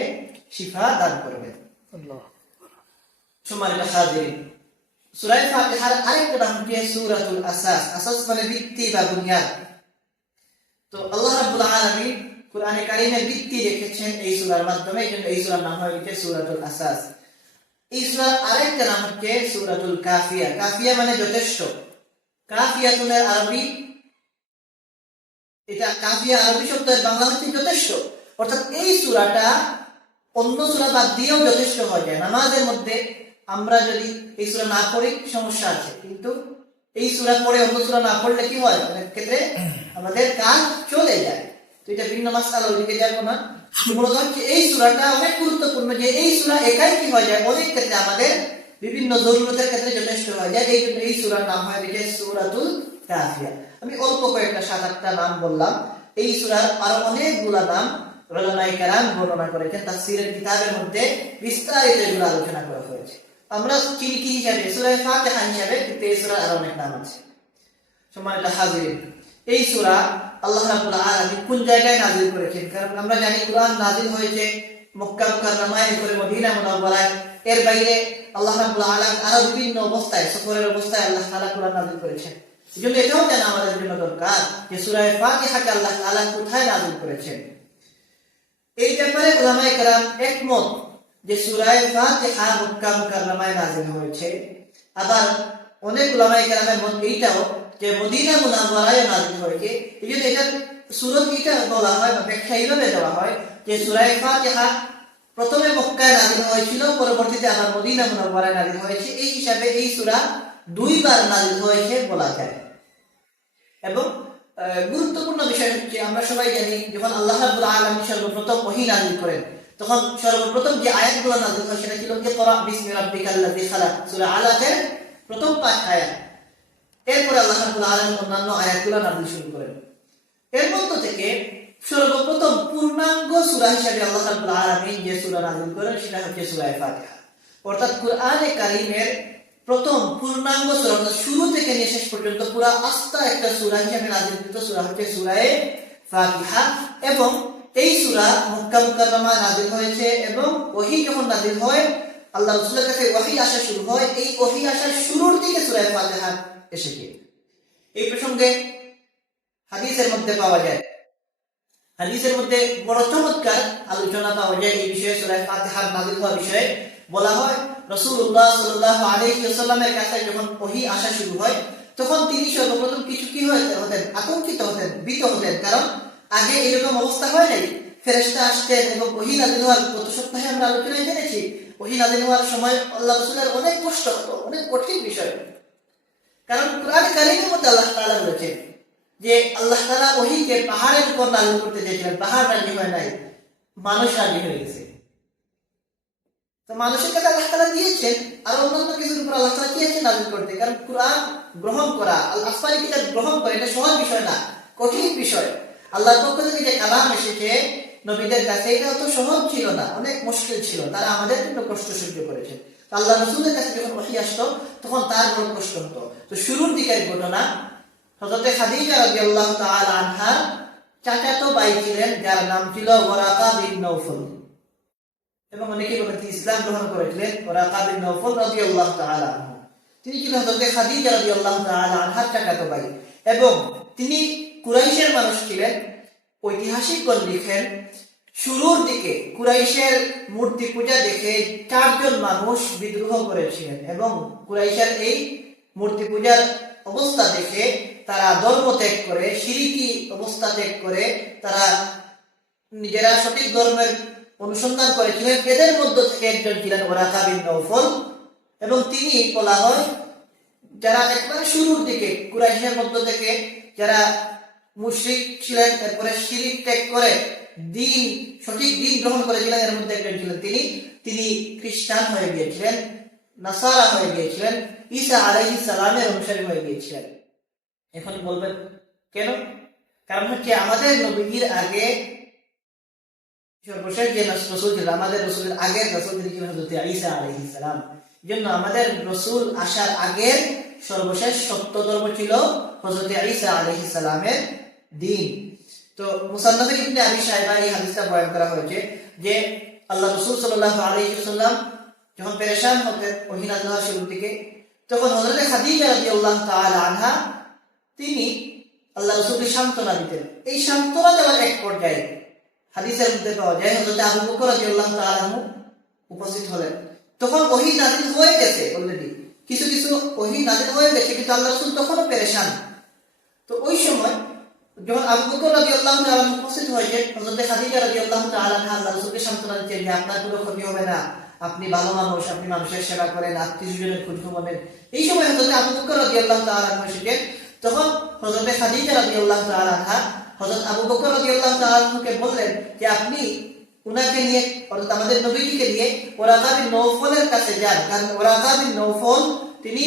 শিফা দান করবেন। আল্লাহ। সম্মানিত হাজিরিন, সূরা ফাতিহার আরেকটা নাম হচ্ছে সূরাতুল আসাস। আসাস মানে ভিত্তি বা বুনিয়াদ। তো আল্লাহ রাব্বুল আলামিন কুরআনে কারীমের ভিত্তি রেখেছেন এই সূরার মাধ্যমে, এজন্য এই সূরার নাম হয়েছে সূরাতুল আসাস। এই সূরার আরেকটা নাম হচ্ছে সূরাতুল কাফিয়া। কাফিয়া মানে যথেষ্ট। কাফিয়াতুল আরবি, এটা কাফিয়া আরবি শব্দের বাংলা হচ্ছে যথেষ্ট। অর্থাৎ এই সূরাটা অন্য সূরা বাদ দিয়েও যথেষ্ট হয়ে যায়। নামাজের মধ্যে আমরা যদি এই সূরা না পড়ি সমস্যা আছে, কিন্তু এই সূরা পড়ে অন্য সূরা না পড়লে কি হয়, অনেক ক্ষেত্রে আমাদের কাজ চলে যায়। তো এটা ভিন্ন মাসআলা, ওইদিকে যাবো না। মূলত হচ্ছে এই সূরাটা অনেক গুরুত্বপূর্ণ, যে এই সূরা একাই কি হয়ে যায়, অনেক ক্ষেত্রে আমাদের বিভিন্ন জরুরতের ক্ষেত্রে যথেষ্ট হয়ে যায়। এই জন্য এই সূরার নাম হয় সূরাতুল কাফিয়া। আমি অল্প কয়েকটা 7-8টা নাম বললাম। এই সূরার আরো অনেকগুলা নাম উলামায়ে কেরাম বর্ণনা করেছেন, তাফসীরের কিতাবের মধ্যে বিস্তারিত এগুলো আলোচনা করা হয়েছে। আমরা চিনি কি হিসাবে, সূরা ফাতিহা হিসাবে, কিন্তু এই সূরার আরো অনেক নাম আছে। সম্মানিত হাজিরিন, এই সূরা আল্লাহ রাব্বুল আলামিন কোন জায়গায় নাযিল করেছেন? কারণ আমরা জানি কুরআন নাযিল হয়েছে মক্কা মুকাররমায়, এরপরে মদিনা মুনাওয়ারায়। এর বাইরে আল্লাহ রাব্বুল আলামিন আরো বিভিন্ন অবস্থায়, সফরের অবস্থায় আল্লাহ তাআলা কুরআন নাযিল করেছেন। এজন্য এটাও জানা আমাদের জন্য দরকার যে সূরা ফাতিহাকে আল্লাহ তাআলা কোথায় নাযিল করেছেন। এই ব্যাপারে উলামায়ে কেরাম একমত যে সূরা ফাতিহা মক্কা মুকাররমায় নাযিল হয়েছে। আবার অনেক উলামায়ে কেরামের মত এইটাও যে মদিনা মুনাওয়ারায় নাযিল হয়েছে। এজন্য এটা সূরত এটা বলা হয় বা ব্যাখ্যা এইভাবে দেওয়া হয় যে সূরা ফাতিহা প্রথমে মক্কায় নাযিল হয়েছিল, পরবর্তীতে আবার মদিনা মুনাওয়ারায় নাযিল হয়েছে। এই হিসাবে এই সূরা দুইবার নাযিল হয়েছে বলা যায়। এবং গুরুত্বপূর্ণ বিষয় হচ্ছে, আমরা সবাই জানি যখন আল্লাহ রাব্বুল আলামিন সর্বপ্রথম ওহী নাযিল করেন, তখন সর্বপ্রথম যে আয়াতগুলো নাযিল হয় সেটা ছিল ইকরা বিসমি রাব্বিকাল্লাযী খালাক, সূরা আলাকের প্রথম 5 আয়াত। এরপরে আল্লাহ রাব্বুল আলামিন অন্যান্য আয়াতগুলো নাযিল শুরু করেন। এর মধ্যে থেকে সর্বপ্রথম পূর্ণাঙ্গ সূরা হিসেবে আল্লাহ রাব্বুল আলামিন যে সূরা নাযিল করেন সেটা হচ্ছে সূরা ফাতিহা। অর্থাৎ কুরআনে কারীমের প্রথম পূর্ণাঙ্গ সূরা, শুরু থেকে নিয়ে শেষ পর্যন্ত পুরো আস্থা একটা সূরা হিসেবে নাযিলকৃত সূরা হচ্ছে সূরা ফাতিহা। এবং এই সূরা মক্কা মুকাররমায় নাযিল হয়েছে এবং ওহী যখন নাযিল হয়, আল্লাহ রাসূলের কাছে ওহী আসা শুরু হয়, এই ওহী আসার শুরুর দিকে সূরা ফাতিহা এসেছে। এই প্রসঙ্গে হাদিসের মধ্যে পাওয়া যায়, হাদিসের মধ্যে বড় চমৎকার আলোচনা পাওয়া যায় এই বিষয়ে, সূরা ফাতিহার নাযিল হওয়ার বিষয়ে। বলা হয় রাসূলুল্লাহ সাল্লাল্লাহু আলাইহি ওয়াসাল্লামের কাছে যখন ওহী আসা শুরু হয়, তখন তিনি সর্বপ্রথম কিছু কি হতেন, আতঙ্কিত হতেন, ভীত হতেন। কারণ আগে এরকম অবস্থা হয় নাই, ফেরেশতা আসতেন এবং ওহী নাযিল হওয়ার গত সপ্তাহে আমরা আলোচনায় জেনেছি, ওহী নাযিল হওয়ার সময় আল্লাহ রাসূলের অনেক কষ্ট হতো, অনেক কঠিন বিষয়। কারণ কুরআন কারীমের মধ্যে আল্লাহ তাআলা বলেছেন যে আল্লাহ তাআলা ওহীকে পাহাড়ের উপর নাযিল করতে চেয়েছিলেন, পাহাড় রাজি হয় নাই, মানুষ রাজি হয়ে গেছে। তো মানুষের কাছে আল্লাহ তাআলা দিয়েছেন, আর অন্যান্য কিছুর উপর আল্লাহ তাআলা চেয়েছেন নাযিল করতে। কারণ কুরআন গ্রহণ করা, আসমানি কিতাব গ্রহণ করা, এটা সহজ বিষয় না, কঠিন বিষয়। আল্লাহর পক্ষ থেকে যে কালাম এসেছে নবীদের কাছে, এটা অত সহজ ছিল না, অনেক মুশকিল ছিল, তারা আমাদের জন্য কষ্ট সহ্য করেছেন। আল্লাহ রাসূলের কাছে যখন ওহী আসতো তখন তার বড় কষ্ট হতো। তো শুরুর দিকের ঘটনা, হযরত খাদিজা রাদিয়াল্লাহু তাআলা আনহার চাচাতো ভাই ছিলেন, যার নাম ছিল ওয়ারাকা বিন নওফল, এবং অনেকেই বলেন তিনি ইসলাম গ্রহণ করেছিলেন। ওয়ারাকা বিন নওফল রাদিয়াল্লাহু তাআলা আনহু, তিনি ছিলেন হযরত খাদিজা রাদিয়াল্লাহু তাআলা আনহার চাচাতো ভাই, এবং তিনি কুরাইশের মানুষ ছিলেন। ঐতিহাসিকগণ লিখেন শুরুর দিকে কুরাইশের মূর্তি পূজা দেখে 4 জন মানুষ বিদ্রোহ করেছিলেন, এবং কুরাইশের এই মূর্তি পূজার অবস্থা দেখে তারা ধর্ম ত্যাগ করে, শিরকি অবস্থা ত্যাগ করে তারা নিজেরা সঠিক ধর্মের অনুসন্ধান করেছিলেন। এদের মধ্য থেকে একজন ছিলেন ওয়ারাকা বিন নওফল, এবং তিনি বলা হয় যারা একবারে শুরুর দিকে কুরাইশের মধ্য থেকে যারা মুশরিক ছিলেন, তারপরে শিরক ত্যাগ করে দিন, সঠিক দিন গ্রহণ করেছিলেন, এর মধ্যে একজন ছিলেন তিনি খ্রিস্টান হয়ে গিয়েছিলেন, নাসারা হয়ে গিয়েছিলেন, ঈসা আলাইহিস সালামের অনুসারী হয়ে গিয়েছিলেন। এখন বলবেন কেন? কারণ হচ্ছে আমাদের নবীর আগে সর্বশেষ যে রাসূল ছিলেন, আমাদের রাসূলের আগের রাসূল তিনি ছিলেন হযরত ঈসা আলাইহিস সালাম। এজন্য আমাদের রাসূল আসার আগের সর্বশেষ সত্য ধর্ম ছিল হযরত ঈসা আলাইহিস সালামের দ্বীন। তো মুসান্নাফে ইবনে আবি শাইবা এই হাদিসটা বয়ান করা হয়েছে যে আল্লাহ রাসূল সাল্লাল্লাহু আলাইহি ওয়াসাল্লাম যখন পেরেশান হতেন ওহী নাযিল হওয়ার শুরুর দিকে, তখন হযরত খাদিজা রাদিয়াল্লাহু তাআলা আনহা তিনি আল্লাহ রাসূলকে সান্ত্বনা দিতেন। এই সান্ত্বনা দেওয়ার এক পর্যায়ে হাদিসের মধ্যে পাওয়া যায় হযরত আবু বকর রাদিয়াল্লাহু তাআলা আনহু উপস্থিত হলেন। তখন ওহী নাযিল হয়ে গেছে, অলরেডি কিছু কিছু ওহী নাযিল হয়ে গেছে, কিন্তু আল্লাহ রাসূল তখনও পেরেশান। তো ওই সময় যখন আবু বকর রাদিয়াল্লাহু তাআলা উপস্থিত হয়েছে, হযরত খাদিজা রাদিয়াল্লাহু তাআলা আনহা আল্লাহ রাসূলকে সান্ত্বনা দিতেন যে আপনার কোনো ক্ষতি হবে না, আপনি ভালো মানুষ, আপনি মানুষের সেবা করেন, আত্মীয়স্বজনের খোঁজ খবর নেন। এই সময় হযরত আবু বকর রাদিয়াল্লাহু তাআলা আনহু এসেছেন। তখন হযরত খাদিজা রাদিয়াল্লাহু তাআলা আনহা হযরত আবু বকর রাদিয়াল্লাহু তাআলা আনহুকে বললেন যে আপনি উনাকে নিয়ে, অর্থাৎ আমাদের নবীজিকে নিয়ে ওয়ারাকা বিন নওফলের কাছে যান। কারণ ওয়ারাকা বিন নওফল তিনি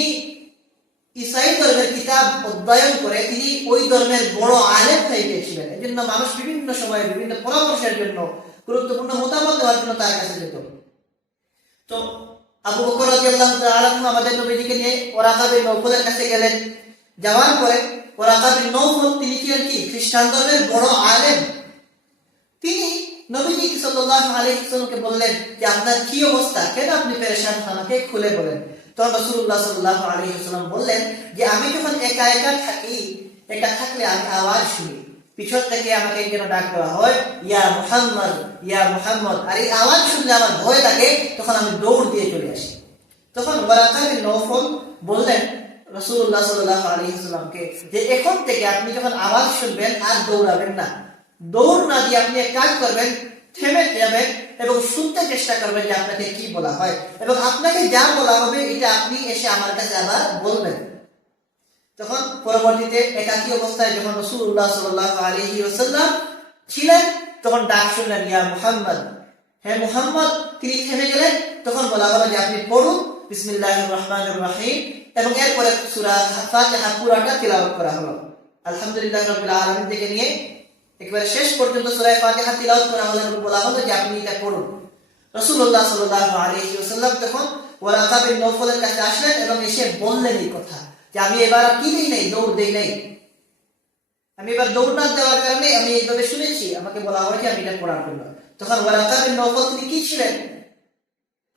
ইসাই ধর্মের কিতাব অধ্যয়ন করে তিনি ওই ধর্মের বড় আলেম হয়ে গিয়েছিলেন। এই জন্য মানুষ বিভিন্ন সময়ে বিভিন্ন পরামর্শের জন্য, গুরুত্বপূর্ণ মতামত দেওয়ার জন্য তার কাছে যেত। তো আবু বকর রাদিয়াল্লাহু তাআলা আনহু আমাদের নবীজিকে নিয়ে ওয়ারাকা বিন নওফলের কাছে গেলেন। যাওয়ার পরে ওয়ারাকা বিন নওফল তিনি ছিলেন কি খ্রিস্টান ধর্মের বড় আলেম। তিনি নবীজি সাল্লাল্লাহু আলাইহি ওয়াসাল্লামকে বললেন যে আপনার কি অবস্থা, কেন আপনি পেরেশান, আমাকে খুলে বলেন। তখন রাসূলুল্লাহ সাল্লাল্লাহু আলাইহি ওয়াসাল্লাম বললেন যে আমি যখন একা একা থাকি, একা থাকলে আমি আওয়াজ শুনি, পিছন থেকে আমাকে যেন ডাক দেওয়া হয় ইয়া মুহাম্মদ, ইয়া মুহাম্মদ, আর এই আওয়াজ শুনলে আমার ভয় লাগে, তখন আমি দৌড় দিয়ে চলে আসি। তখন ওয়ারাকা বিন নওফল বললেন রাসূলুল্লাহ সাল্লাল্লাহু আলাইহি ওয়াসাল্লামকে যে এখন থেকে আপনি যখন আওয়াজ শুনবেন আর দৌড়াবেন না, দৌড় না দিয়ে আপনি এক কাজ করবেন, থেমে যাবেন এবং শুনতে চেষ্টা করবেন যে আপনাকে কি বলা হয়, এবং আপনাকে যা বলা হবে এটা আপনি এসে আমার কাছে আবার বলবেন। তখন পরবর্তীতে একাকী অবস্থায় যখন রাসূলুল্লাহ সাল্লাল্লাহু আলাইহি ওয়াসাল্লাম ছিলেন, তখন ডাক শুনলেন ইয়া মুহাম্মদ, হে মুহাম্মদ। তিনি থেমে গেলেন। তখন বলা হলো যে আপনি পড়ুন বিসমিল্লাহির রহমানির রহিম, এবং এরপরে সূরা ফাতিহা পুরাটা তিলাওয়াত করা হলো। আলহামদুলিল্লাহি রাব্বিল আলামিন থেকে নিয়ে একবারে শেষ পর্যন্ত সূরা ফাতিহা তিলাওয়াত করা হলো এবং বলা হলো যে আপনি এটা পড়ুন। রাসূলুল্লাহ সাল্লাল্লাহু আলাইহি ওয়াসাল্লাম তখন ওয়ারাকা বিন নওফলের কাছে আসলেন এবং এসে বললেন এই কথা যে আমি এবার কি দেই নাই, দৌড় দেই নাই, আমি এবার দৌড় না দেওয়ার কারণে আমি এইভাবে শুনেছি, আমাকে বলা হয়েছে আমি এটা পড়ার জন্য। তখন ওয়ারাকা বিন নওফল তিনি কি ছিলেন?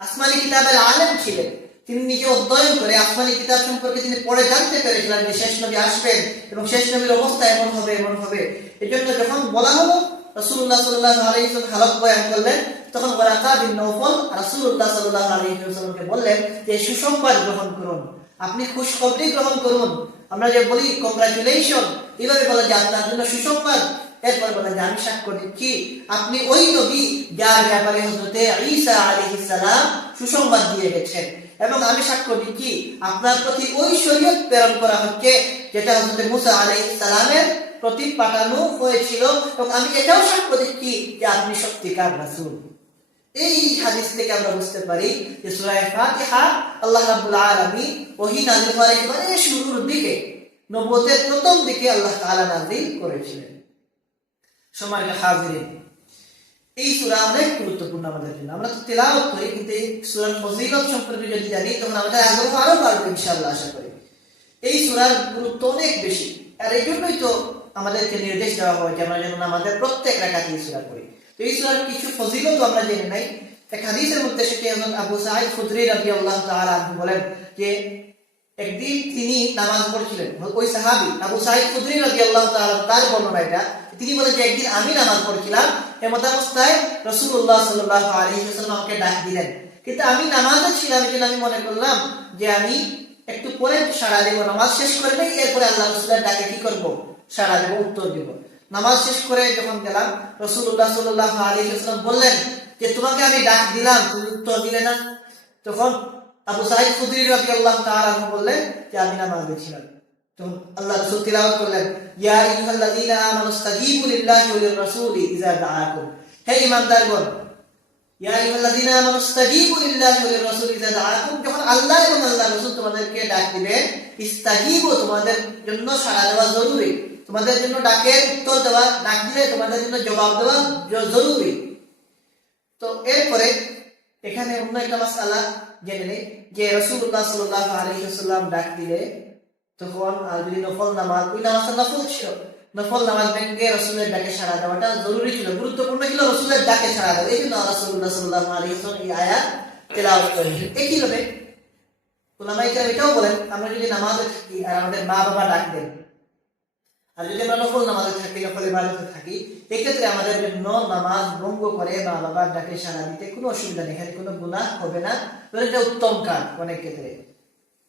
আসমানি কিতাবের আলেম ছিলেন। তিনি নিজে অধ্যয়ন করে আসমানি কিতাব সম্পর্কে তিনি পড়ে জানতে পেরেছিলেন যে শেষ নবী আসবেন এবং শেষ নবীর অবস্থা এমন হবে এমন হবে। এজন্য যখন বলা হলো রাসূলুল্লাহ সাল্লাল্লাহু আলাইহি ওয়াসাল্লাম হালত বয়ান করলেন, তখন ওয়ারাকা বিন নওফল রাসূলুল্লাহ সাল্লাল্লাহু আলাইহি ওয়াসাল্লামকে বললেন যে সুসংবাদ গ্রহণ করুন, আপনি খুশখবরি গ্রহণ করুন। আমরা যে বলি কংগ্রাচুলেশন, এইভাবে বলা যে আপনার জন্য সুসংবাদ। এরপর বলেন যে আমি সাক্ষ্য দিচ্ছি আপনি ওই নবী যার ব্যাপারে হযরতে ঈসা আলাইহিস সালাম সুসংবাদ দিয়ে গেছেন, এবং আমি সাক্ষ্য দিচ্ছি আপনার প্রতি ওই শরীয়ত প্রেরণ করা হচ্ছে যেটা হযরতে মুসা আলাইহিস সালামের প্রতি পাঠানো হয়েছিল, এবং আমি এটাও সাক্ষ্য দিচ্ছি যে আপনি সত্যিকার রাসূল। এই হাদিস থেকে আমরা বুঝতে পারি যে সূরা ফাতিহা আল্লাহ রাব্বুল আলামিন ওহী নাযিল করার একেবারে শুরুর দিকে, নবুয়তের প্রথম দিকে আল্লাহ তাআলা নাযিল করেছিলেন। সম্মানিত হাজিরিন, এই সূরা অনেক গুরুত্বপূর্ণ আমাদের জন্য। আমরা তো তিলাওয়াত করি, কিন্তু এই সূরার ফজিলত সম্পর্কে যদি জানি তখন আমাদের আগ্রহ আরো বাড়বে ইনশাআল্লাহ, আশা করি। এই সূরার গুরুত্ব অনেক বেশি, আর এই জন্যই তো আমাদেরকে নির্দেশ দেওয়া হয়েছে আমরা যেন আমাদের প্রত্যেক রাকাতে এই সূরা পড়ি। তো এই সূরার কিছু ফজিলত আমরা জেনে নাই। এক হাদিসের মধ্যে সেটি আবু সাঈদ খুদরি রাদিয়াল্লাহু তাআলা আনহু বলেন যে একদিন তিনি নামাজ পড়ছিলেন, ওই সাহাবী আবু সাঈদ খুদরি রাদিয়াল্লাহু তাআলা তার বর্ণনা এটা, তিনি বলেন যে একদিন আমি নামাজ পড়ছিলাম, এমত অবস্থায় রাসূলুল্লাহ সাল্লাল্লাহু আলাইহি ওয়াসাল্লাম আমাকে ডাক দিলেন, কিন্তু আমি নামাজে ছিলাম, এজন্য আমি মনে করলাম যে আমি একটু পরে সাড়া দেব, নামাজ শেষ করে নেই, এরপরে আল্লাহ রাসূলের ডাকে কি করব, সাড়া দেব, উত্তর দেব। নামাজ শেষ করে যখন গেলাম রাসূলুল্লাহ সাল্লাল্লাহু আলাইহি ওয়াসাল্লাম বললেন যে তোমাকে আমি ডাক দিলাম, তুমি উত্তর দিলে না। তখন আবু সাঈদ খুদরি রাদিয়াল্লাহু তাআলা আনহু বললেন যে আমি নামাজে ছিলাম। তখন আল্লাহ রাসূল তিলাওয়াত করলেন, ইয়া আইয়ুহাল্লাযীনা আমানুস্তাজীবু লিল্লাহি ওয়া লির-রাসূলি ইযা দাআকুম, হে ঈমানদারগণ, ইয়া আইয়ুহাল্লাযীনা আমানুস্তাজীবু লিল্লাহি ওয়া লির-রাসূলি ইযা দাআকুম, যখন আল্লাহ এবং আল্লাহর রাসূল তোমাদেরকে ডাক দিবেন, ইস্তাজীবু তোমাদের জন্য সাড়া দেওয়া জরুরি, তোমাদের জন্য ডাকের উত্তর দেওয়া, ডাক দিলে তোমাদের জন্য জবাব দেওয়া জরুরি। তো এরপরে এখানে অন্য একটা মাসআলা জেনে নেই যে রাসূলুল্লাহ সাল্লাল্লাহু আলাইহি ওয়াসাল্লাম ডাক দিলে তখন যদি নফল নামাজ, ওই নামাজটা নফল ছিল, নফল নামাজ ভেঙে রাসূলের ডাকে সাড়া দেওয়াটা জরুরি ছিল, গুরুত্বপূর্ণ ছিল রাসূলের ডাকে সাড়া দেওয়া। এই জন্য রাসূলুল্লাহ সাল্লাল্লাহু আলাইহি ওয়াসাল্লাম এই আয়াত তেলাওয়াত করেছেন। একইভাবে উলামায়ে কেরাম এটাও বলেন, আমরা যদি নামাজে থাকি আর আমাদের মা বাবা ডাক দেন, আর যদি আমরা নফল নামাজে থাকি, নফল ইবাদতে থাকি, এক্ষেত্রে আমাদের জন্য নামাজ ভঙ্গ করে মা বাবার ডাকে সাড়া দিতে কোনো অসুবিধা নেই, এখানে কোনো গুনাহ হবে না, এটা উত্তম কাজ অনেক ক্ষেত্রে।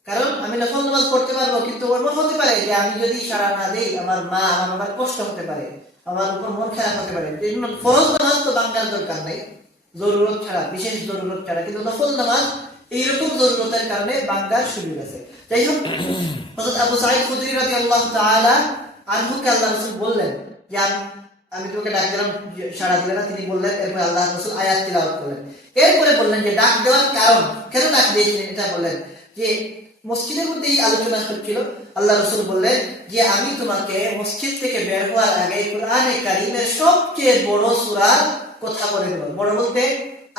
কারণ আমি নফল নামাজ পড়তে পারবো, কিন্তু এমন হতে পারে যে আমি যদি সাড়া না দেই আমার মা আমার বাবার কষ্ট হতে পারে, আমার উপর মন খারাপ হতে পারে। এই জন্য ফরজ নামাজ তো ভাঙার দরকার নেই, জরুরত ছাড়া, বিশেষ জরুরত ছাড়া, কিন্তু নফল নামাজ এইরকম জরুরতের কারণে ভাঙার সুযোগ আছে। যাই হোক, হযরত আবু সাঈদ খুদরি রাদিয়াল্লাহু তাআলা আনহুকে আল্লাহ রাসূল বললেন যে আমি তোমাকে ডাক দিলাম, সাড়া দিলে না, তিনি বললেন, এরপর আল্লাহ রাসূল আয়াত তিলাওয়াত করলেন। এরপরে বললেন যে ডাক দেওয়ার কারণ, কেন ডাক দিয়েছিলেন এটা বললেন যে মসজিদের মধ্যে এই আলোচনা হচ্ছিল, আল্লাহ রাসূল বললেন যে আমি তোমাকে মসজিদ থেকে বের হওয়ার আগে কুরআনে কারীমের সবচেয়ে বড় সূরার কথা বলে দেব। বড় বলতে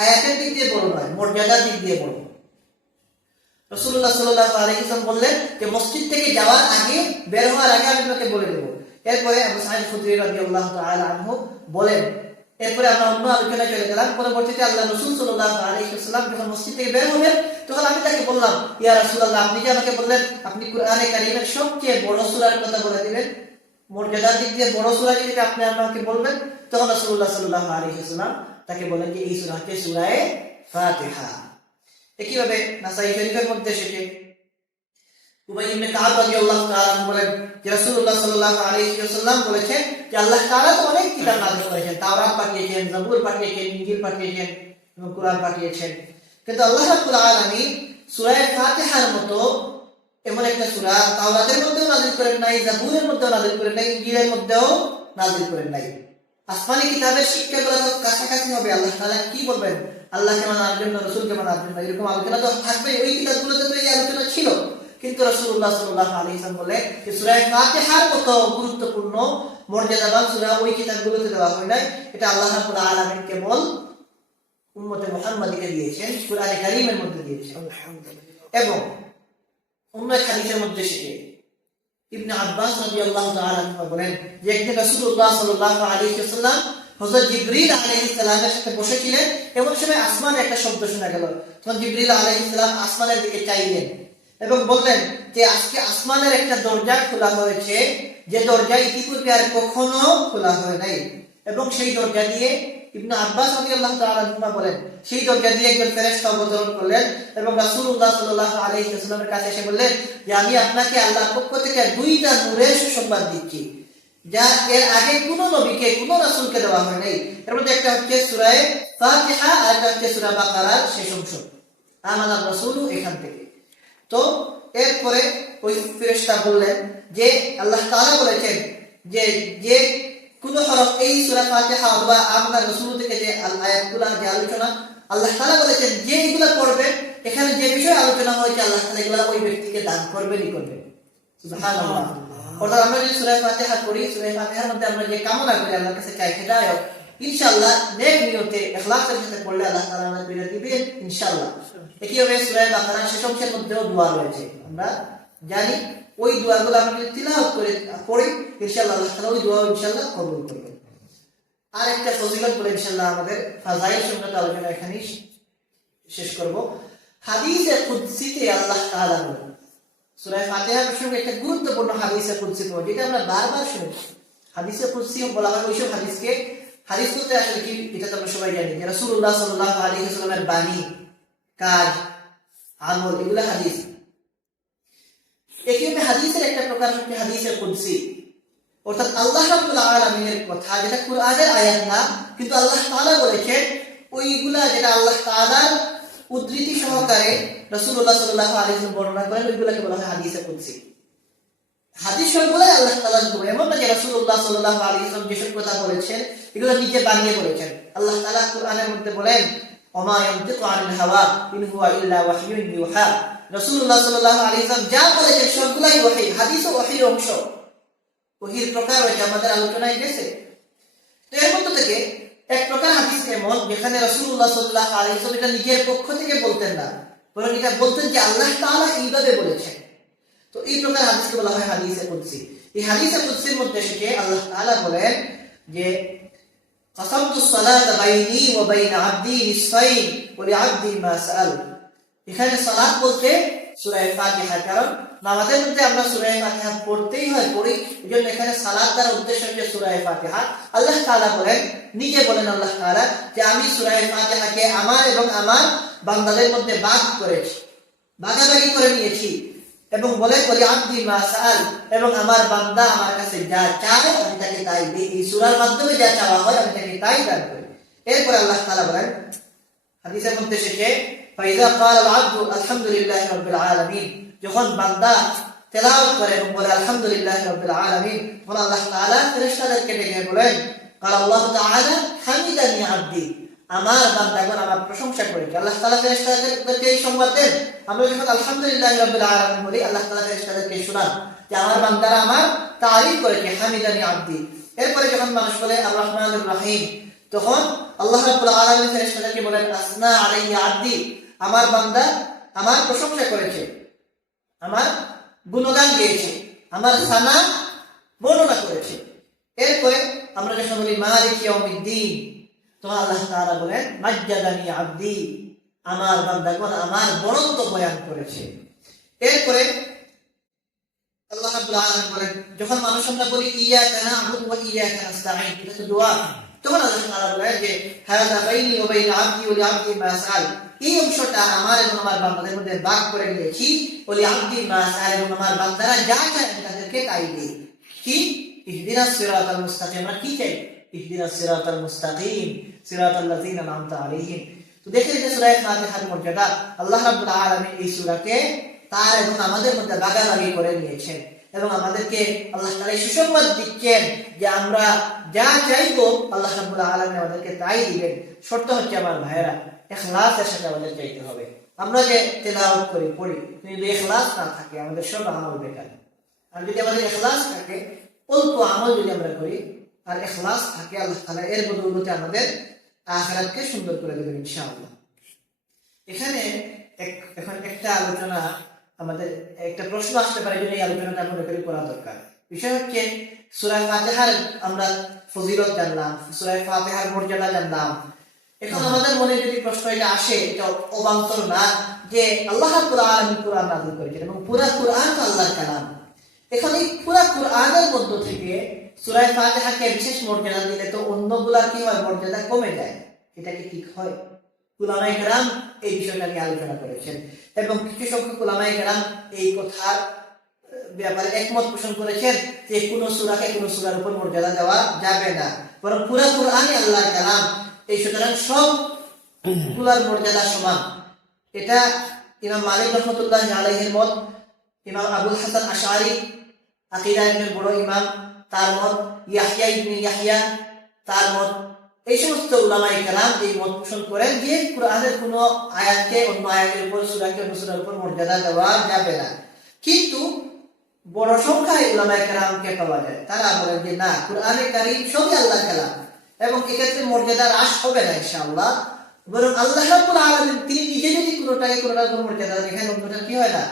আয়াতের দিক দিয়ে বড় নয়, মর্যাদার দিক দিয়ে বড়। রাসূলুল্লাহ সাল্লাল্লাহু আলাইহি ওয়াসাল্লাম বললেন যে মসজিদ থেকে যাওয়ার আগে, বের হওয়ার আগে আমি তোমাকে বলে দেব। এরপরে আবু সাঈদ খুদরি রাদিয়াল্লাহু তাআলা আনহু বলেন, এরপরে আমরা অন্য আলোচনায় চলে গেলাম। পরবর্তীতে আল্লাহ রাসূল সাল্লাল্লাহু আলাইহি ওয়াসাল্লাম যখন মসজিদ থেকে বের হলেন, তখন আমি তাকে বললাম, ইয়া রাসূলুল্লাহ, আপনি যে আমাকে বললেন আপনি কুরআনে কারীমের সবচেয়ে বড় সূরার কথা বলে দিবেন, মর্যাদার দিক দিয়ে বড় সূরা যেটা আপনি আমাকে বলবেন, তখন রাসূলুল্লাহ সাল্লাল্লাহু আলাইহি ওয়াসাল্লাম তাকে বলেন যে এই সূরা হচ্ছে সূরা ফাতিহা। একইভাবে নাসাই শরীফের মধ্যে সেটি উবাই ইবনে কাব রাদিয়াল্লাহু তাআলা বলেন যে রাসূলুল্লাহ সাল্লাল্লাহু আলাইহি ওয়াসাল্লাম বলেছেন যে আল্লাহ তাআলা তো অনেক কিতাব নাযিল করেছেন, তাওরাত পাঠিয়েছেন, জবুর পাঠিয়েছেন, ইনজিল পাঠিয়েছেন এবং কুরআন পাঠিয়েছেন, কিন্তু আল্লাহ রাব্বুল আলামিন সূরা ফাতিহার মতো এমন একটা সূরা তাওরাতের মধ্যেও নাযিল করেন নাই, জবুরের মধ্যেও নাযিল করেন নাই, ইনজিলের মধ্যেও নাযিল করেন নাই। আসমানি কিতাবের শিক্ষাগুলো তো কাছাকাছি হবে, আল্লাহ তাআলা কি বলবেন, আল্লাহকে মানার জন্য, রাসূলকে মানার জন্য, এরকম আলোচনা তো থাকবে। ওই কিতাবগুলোতে তো এই আলোচনা ছিল, কিন্তু রাসূলুল্লাহ সাল্লাল্লাহু আলাইহি ওয়াসাল্লাম বলে যে সূরা ফাতিহার মতো গুরুত্বপূর্ণ মর্যাদাবান সূরা ওই কিতাবগুলোতে দেওয়া হয় নাই। এটা আল্লাহ রাব্বুল আলামিন কেবল উম্মতে মুহাম্মাদীকে দিয়েছেন, কুরআনে কারীমের মধ্যে দিয়েছেন। এবং অন্য এক হাদিসের মধ্যে এসেছে ইবনে আব্বাস রাদিয়াল্লাহু তাআলা আনহু বলেন যে একদিন রাসূলুল্লাহ সাল্লাল্লাহু আলাইহি ওয়াসাল্লাম হযরত জিবরিল আলাইহিস সালামের সাথে বসেছিলেন। এমন সময় আসমানে একটা শব্দ শোনা গেল। তখন জিবরিল আলাইহিস সালাম আসমানের দিকে চাইলেন এবং বললেন যে আজকে আসমানের একটা দরজা খোলা হয়েছে, যে দরজা ইতিপূর্বে আর কখনো খোলা হয় নাই। এবং সেই দরজা দিয়ে ইবনে আব্বাস রাদিয়াল্লাহু তাআলা আনহু বলেন সেই দরজা দিয়ে একজন ফেরেশতা অবতরণ করলেন এবং রাসূলুল্লাহ সাল্লাল্লাহু আলাইহি ওয়াসাল্লামের কাছে এসে বললেন যে আমি আপনাকে আল্লাহর পক্ষ থেকে দুইটা নূরের সুসংবাদ দিচ্ছি, যা এর আগে কোনো নবীকে কোনো রাসূলকে দেওয়া হয় নাই। এর মধ্যে একটা হচ্ছে সূরা ফাতিহা আর একটা হচ্ছে সূরা বাকারার শেষ অংশ, আমানার রাসূলু এখান থেকে। তো এরপরে ওই ফেরেশতা বললেন যে আল্লাহ তাআলা বলেছেন যে যে কোন হরফ এই সূরা ফাতিহা অথবা আমানার রাসূল থেকে যে আয়াতগুলো যে আলোচনা আল্লাহ তাআলা বলেছেন যে এগুলো পড়বে, এখানে যে বিষয় আলোচনা হয়েছে আল্লাহ তাআলা এগুলো ওই ব্যক্তিকে দান করবেনই করবেন। সুবহানাল্লাহ। অর্থাৎ আমরা যে সূরা ফাতিহা পড়ি, সূরা ফাতিহার মধ্যে আমরা যে কামনা করি আল্লাহর কাছে চাই হেদায়েত, ইনশাআল্লাহ নেক নিয়তে ইখলাসের সাথে পড়লে আল্লাহ তাআলা আমাদের পেয়ে দিবেন ইনশাআল্লাহ। একইভাবে সূরা বাকারার শেষ অংশের মধ্যেও দোয়া রয়েছে, আমরা জানি ওই দোয়াগুলো আমরা যদি তিলাওয়াত করে পড়ি ইনশাআল্লাহ আল্লাহ তাআলা ওই দোয়া ইনশাআল্লাহ কবুল করবেন। আর একটা ফজিলত বলে ইনশাআল্লাহ আমাদের ফাজাইল সংক্রান্ত আলোচনা এখানেই শেষ করব। হাদিসে কুদসিতে আল্লাহ তাআলা বলেন, সূরা ফাতিহার সঙ্গে একটা গুরুত্বপূর্ণ হাদিসে কুদসি পাওয়া যেটা আমরা বারবার শুনেছি। হাদিসে কুদসি বলা হয় ওইসব হাদিসকে, হাদিস বলতে আসলে কি এটা তো আমরা সবাই জানি যে রাসূলুল্লাহ সাল্লাল্লাহু আলাইহি ওয়াসাল্লামের বাণী, কাজ, আমল এগুলো হাদিস। একইভাবে হাদিসের একটা প্রকার হচ্ছে হাদিসে কুদসি, অর্থাৎ আল্লাহ রাব্বুল আলামিনের কথা যেটা কুরআনের আয়াত না, কিন্তু আল্লাহ তাআলা বলেছেন ওইগুলা যেটা আল্লাহ তাআলার উদ্ধৃতি সহকারে রাসূলুল্লাহ সাল্লাল্লাহু আলাইহি ওয়াসাল্লাম বর্ণনা করেন ওইগুলাকে বলা হয় হাদিসে কুদসি। হাদিস সবগুলাই আল্লাহ তাআলার হুকুম, এমন না যে রাসূলুল্লাহ সাল্লাল্লাহু আলাইহি ওয়াসাল্লাম যেসব কথা বলেছেন এগুলো নিজে বানিয়ে বলেছেন। আল্লাহ তাআলা কুরআনের মধ্যে বলেন ওমা ইয়ানতিকু আনিল হাওয়া ইন হুয়া ইল্লা ওয়াহয়ুন ইউহা। রাসূলুল্লাহ সাল্লাল্লাহু আলাইহি ওয়াসাল্লাম যা বলেছেন সবগুলাই ওহী, হাদিসও ওহীর অংশ, ওহীর প্রকার হয়েছে আমাদের আলোচনায় গেছে। তো এর মধ্যে থেকে এক প্রকার হাদিস এমন যেখানে রাসূলুল্লাহ সাল্লাল্লাহু আলাইহি ওয়াসাল্লাম এটা নিজের পক্ষ থেকে বলতেন না, বরং এটা বলতেন যে আল্লাহ তাআলা এইভাবে বলেছেন। তো এই প্রকার হাদিসকে বলা হয় হাদিসে কুদসি। এই হাদিসে কুদসির মধ্যে এসে আল্লাহ তাআলা বলেন যে কাসামতু সালাতা বাইনি ওয়া বাইনা আবদি নিসফাইন ওয়া লিআবদি মা সাআল। এখানে সালাত বলতে সূরা ফাতিহা, কারণ নামাজের মধ্যে আমরা সূরা ফাতিহা পড়তেই হয়, পড়ি, এজন্য এখানে সালাত দ্বারা উদ্দেশ্য হচ্ছে সূরা ফাতিহা। আল্লাহ তাআলা বলেন, নিজে বলেন আল্লাহ তাআলা যে আমি সূরা ফাতিহাকে আমার এবং আমার বান্দাদের মধ্যে ভাগ করেছি, ভাগাভাগি করে নিয়েছি, এবং বলে বলি আব্দি মা সাআল, এবং আমার বান্দা আমার কাছে যা চায় আমি তাকে তাই দিই। এই সূরার মাধ্যমে যা চাওয়া হয় আমি তাকে তাই দান করি। এরপর আল্লাহ তাআলা বলেন হাদিসের মধ্যে এসেছে ফাইযা ক্বালা আল আবদু আলহামদুলিল্লাহি রাব্বিল আলামিন, যখন বান্দা তেলাওয়াত করে এবং বলে আলহামদুলিল্লাহি রাব্বিল আলামিন, তখন আল্লাহ তাআলা ফেরেশতাদেরকে ডেকে বলেন ক্বালা আল্লাহু তাআলা হামিদানি আবদি, আমার বান্দাগণ আমার প্রশংসা করেছে। আল্লাহ তাআলা ফেরেশতাদেরকে এই সংবাদ দেন। আমরা যখন আলহামদুলিল্লাহি রাব্বিল আলামিন বলি আল্লাহ তাআলা ফেরেশতাদেরকে শোনান যে আমার বান্দারা আমার তারিফ করেছে, হামিদানি আবদি। এরপরে যখন মানুষ বলে আর রহমানুর রহিম, তখন আল্লাহ রাব্বুল আলামিন ফেরেশতাদেরকে বলেন আসনা আলাইয়া আবদি, আমার বান্দা আমার প্রশংসা করেছে, আমার গুণগান গেয়েছে, আমার সানা বর্ণনা করেছে। এরপরে আমরা যখন বলি মালিক ইয়াউমিদ্দিন, তখন আল্লাহ তাআলা বলেন মাজ্জাদানি আবদি, আমার বান্দাগণ আমার বরত্ব বয়ান করেছে। এরপরে আল্লাহ রাব্বুল আলামিন বলেন যখন মানুষ আমরা বলি ইয়াকা না'বুদু ওয়া ইয়াকা নাস্তাঈন, এটা তো দোয়া, তখন আল্লাহ তাআলা বলেন যে হাযা বাইনি ওয়া বাইনা আবদি ওয়া লিআবদি মা সাআল, এই অংশটা আমার এবং আমার বান্দাদের মধ্যে ভাগ করে নিয়েছি। ওয়া লিআবদি মা সাআল, এবং আমার বান্দারা যা চায় আমি তাদেরকে তাই দিই। কি ইহদিনাস সিরাতাল মুস্তাকিম, আমরা কি চাই? ইহদিনাস সিরাতাল মুস্তাকিম সিরাতাল লাযিনা আন'আমতা আলাইহিম। তো দেখেন যে সূরা ফাতিহার মর্যাদা আল্লাহ রাব্বুল আলামিন এই সূরাকে তার এবং আমাদের মধ্যে ভাগাভাগি করে নিয়েছেন, এবং আমাদেরকে আল্লাহ তাআলা সুসংবাদ দিচ্ছেন যে আমরা যা চাইবো আল্লাহ রাব্বুল আলামিন আমাদেরকে তাই দিবেন। শর্ত হচ্ছে আমার ভাইয়েরা ইখলাসের সাথে আমাদের চাইতে হবে। আমরা যে তেলাওয়াত করি পড়ি, যদি ইখলাস না থাকে আমাদের সব আমল বেকার। আর যদি আমাদের ইখলাস থাকে, অল্প আমল যদি আমরা করি আর ইখলাস থাকে, আল্লাহ তাআলা এর বদৌলতে আমাদের আখিরাতকে সুন্দর করে দেবেন ইনশাআল্লাহ। এখানে এখন একটা আলোচনা, আমাদের একটা প্রশ্ন আসতে পারে, যে এই আলোচনাটা মনে করি করা দরকার। বিষয় হচ্ছে সূরা ফাতিহার আমরা ফজিলত জানলাম, সূরা ফাতিহার মর্যাদা জানলাম। এখন আমাদের মনে যদি প্রশ্ন এটা আসে, এটা অবান্তর না যে আল্লাহ রাব্বুল আলামিন কুরআন নাযিল করেছেন এবং পুরো কুরআন তো আল্লাহর কালাম। এখন এই পুরো কুরআনের মধ্য থেকে সূরা ফাতিহাকে বিশেষ মর্যাদা দিলে তো অন্যগুলার কি হয়, মর্যাদা কমে যায়। এটা কি ঠিক হয়? উলামায়ে কেরাম এই বিষয়টা নিয়ে আলোচনা করেছেন এবং কিছু সংখ্যক উলামায়ে কেরাম এই কথার ব্যাপারে একমত পোষণ করেছেন যে কোনো সূরাকে কোনো সূরার উপর মর্যাদা দেওয়া যাবে না, বরং পুরো কুরআনই আল্লাহর কালাম। এই সুতরাং সব গুলার মর্যাদা সমান। এটা ইমাম মালিক রাহমাতুল্লাহি আলাইহির মত, ইমাম আবুল হাসান আশআরী আকীদা ইবনে বড় ইমাম তার মত, ইয়াহইয়া ইবনে ইয়াহইয়া তার মত। এই সমস্ত উলামায়ে কেরাম এই মত পোষণ করেন যে কুরআনের কোনো আয়াতকে অন্য আয়াতের উপর, সূরাকে অন্য সূরার উপর মর্যাদা দেওয়া যাবে না। কিন্তু বড় সংখ্যায় উলামায়ে কেরামকে পাওয়া যায়, তারা বলেন যে না, কুরআনে কারীম সবই আল্লাহর কালাম এবং এক্ষেত্রে মর্যাদা হ্রাস হবে না ইনশাআল্লাহ, বরং আল্লাহ রাব্বুল আলামিন তিনি নিজে যদি কোনোটাকে কোনোটার উপর মর্যাদা দেখেন, অন্যটা কি হয় না,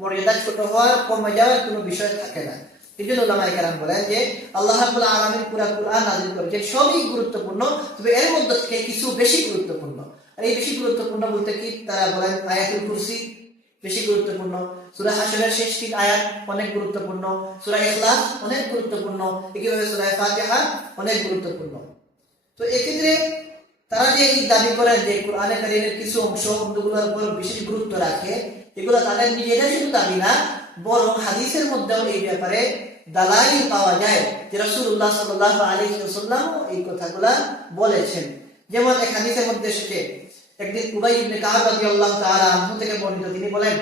মর্যাদা ছোট হওয়ার, কমে যাওয়ার কোনো বিষয় থাকে না। এই জন্য উলামায়ে কেরাম বলেন যে আল্লাহ রাব্বুল আলামিন পুরা কুরআন নাযিল করেছেন, সবই গুরুত্বপূর্ণ, তবে এর মধ্যে থেকে কিছু বেশি গুরুত্বপূর্ণ। আর এই বেশি গুরুত্বপূর্ণ বলতে কি, তারা বলেন আয়াতুল কুরসি বেশি গুরুত্বপূর্ণ, সূরা হাশরের শেষ 3 আয়াত অনেক গুরুত্বপূর্ণ, সূরা ইখলাস অনেক গুরুত্বপূর্ণ, একইভাবে সূরা ফাতিহা অনেক গুরুত্বপূর্ণ। তো এক্ষেত্রে তারা যে এই দাবি করেন যে কুরআনে কারীমের কিছু অংশ অন্যগুলোর উপর বিশেষ গুরুত্ব রাখে, এগুলো তাদের নিজেদের শুধু দাবি না, বরং হাদিসের মধ্যেও এই ব্যাপারে দালাইল পাওয়া যায় যে রাসূলুল্লাহ সাল্লাল্লাহু আলাইহি ওয়াসাল্লাম এই কথাগুলা বলেছেন। যেমন এক হাদিসের মধ্যে এসেছে, একদিন উবাই ইবনে কাব রাদিয়াল্লাহু তাআলা আনহু থেকে বর্ণিত, তিনি বলেন,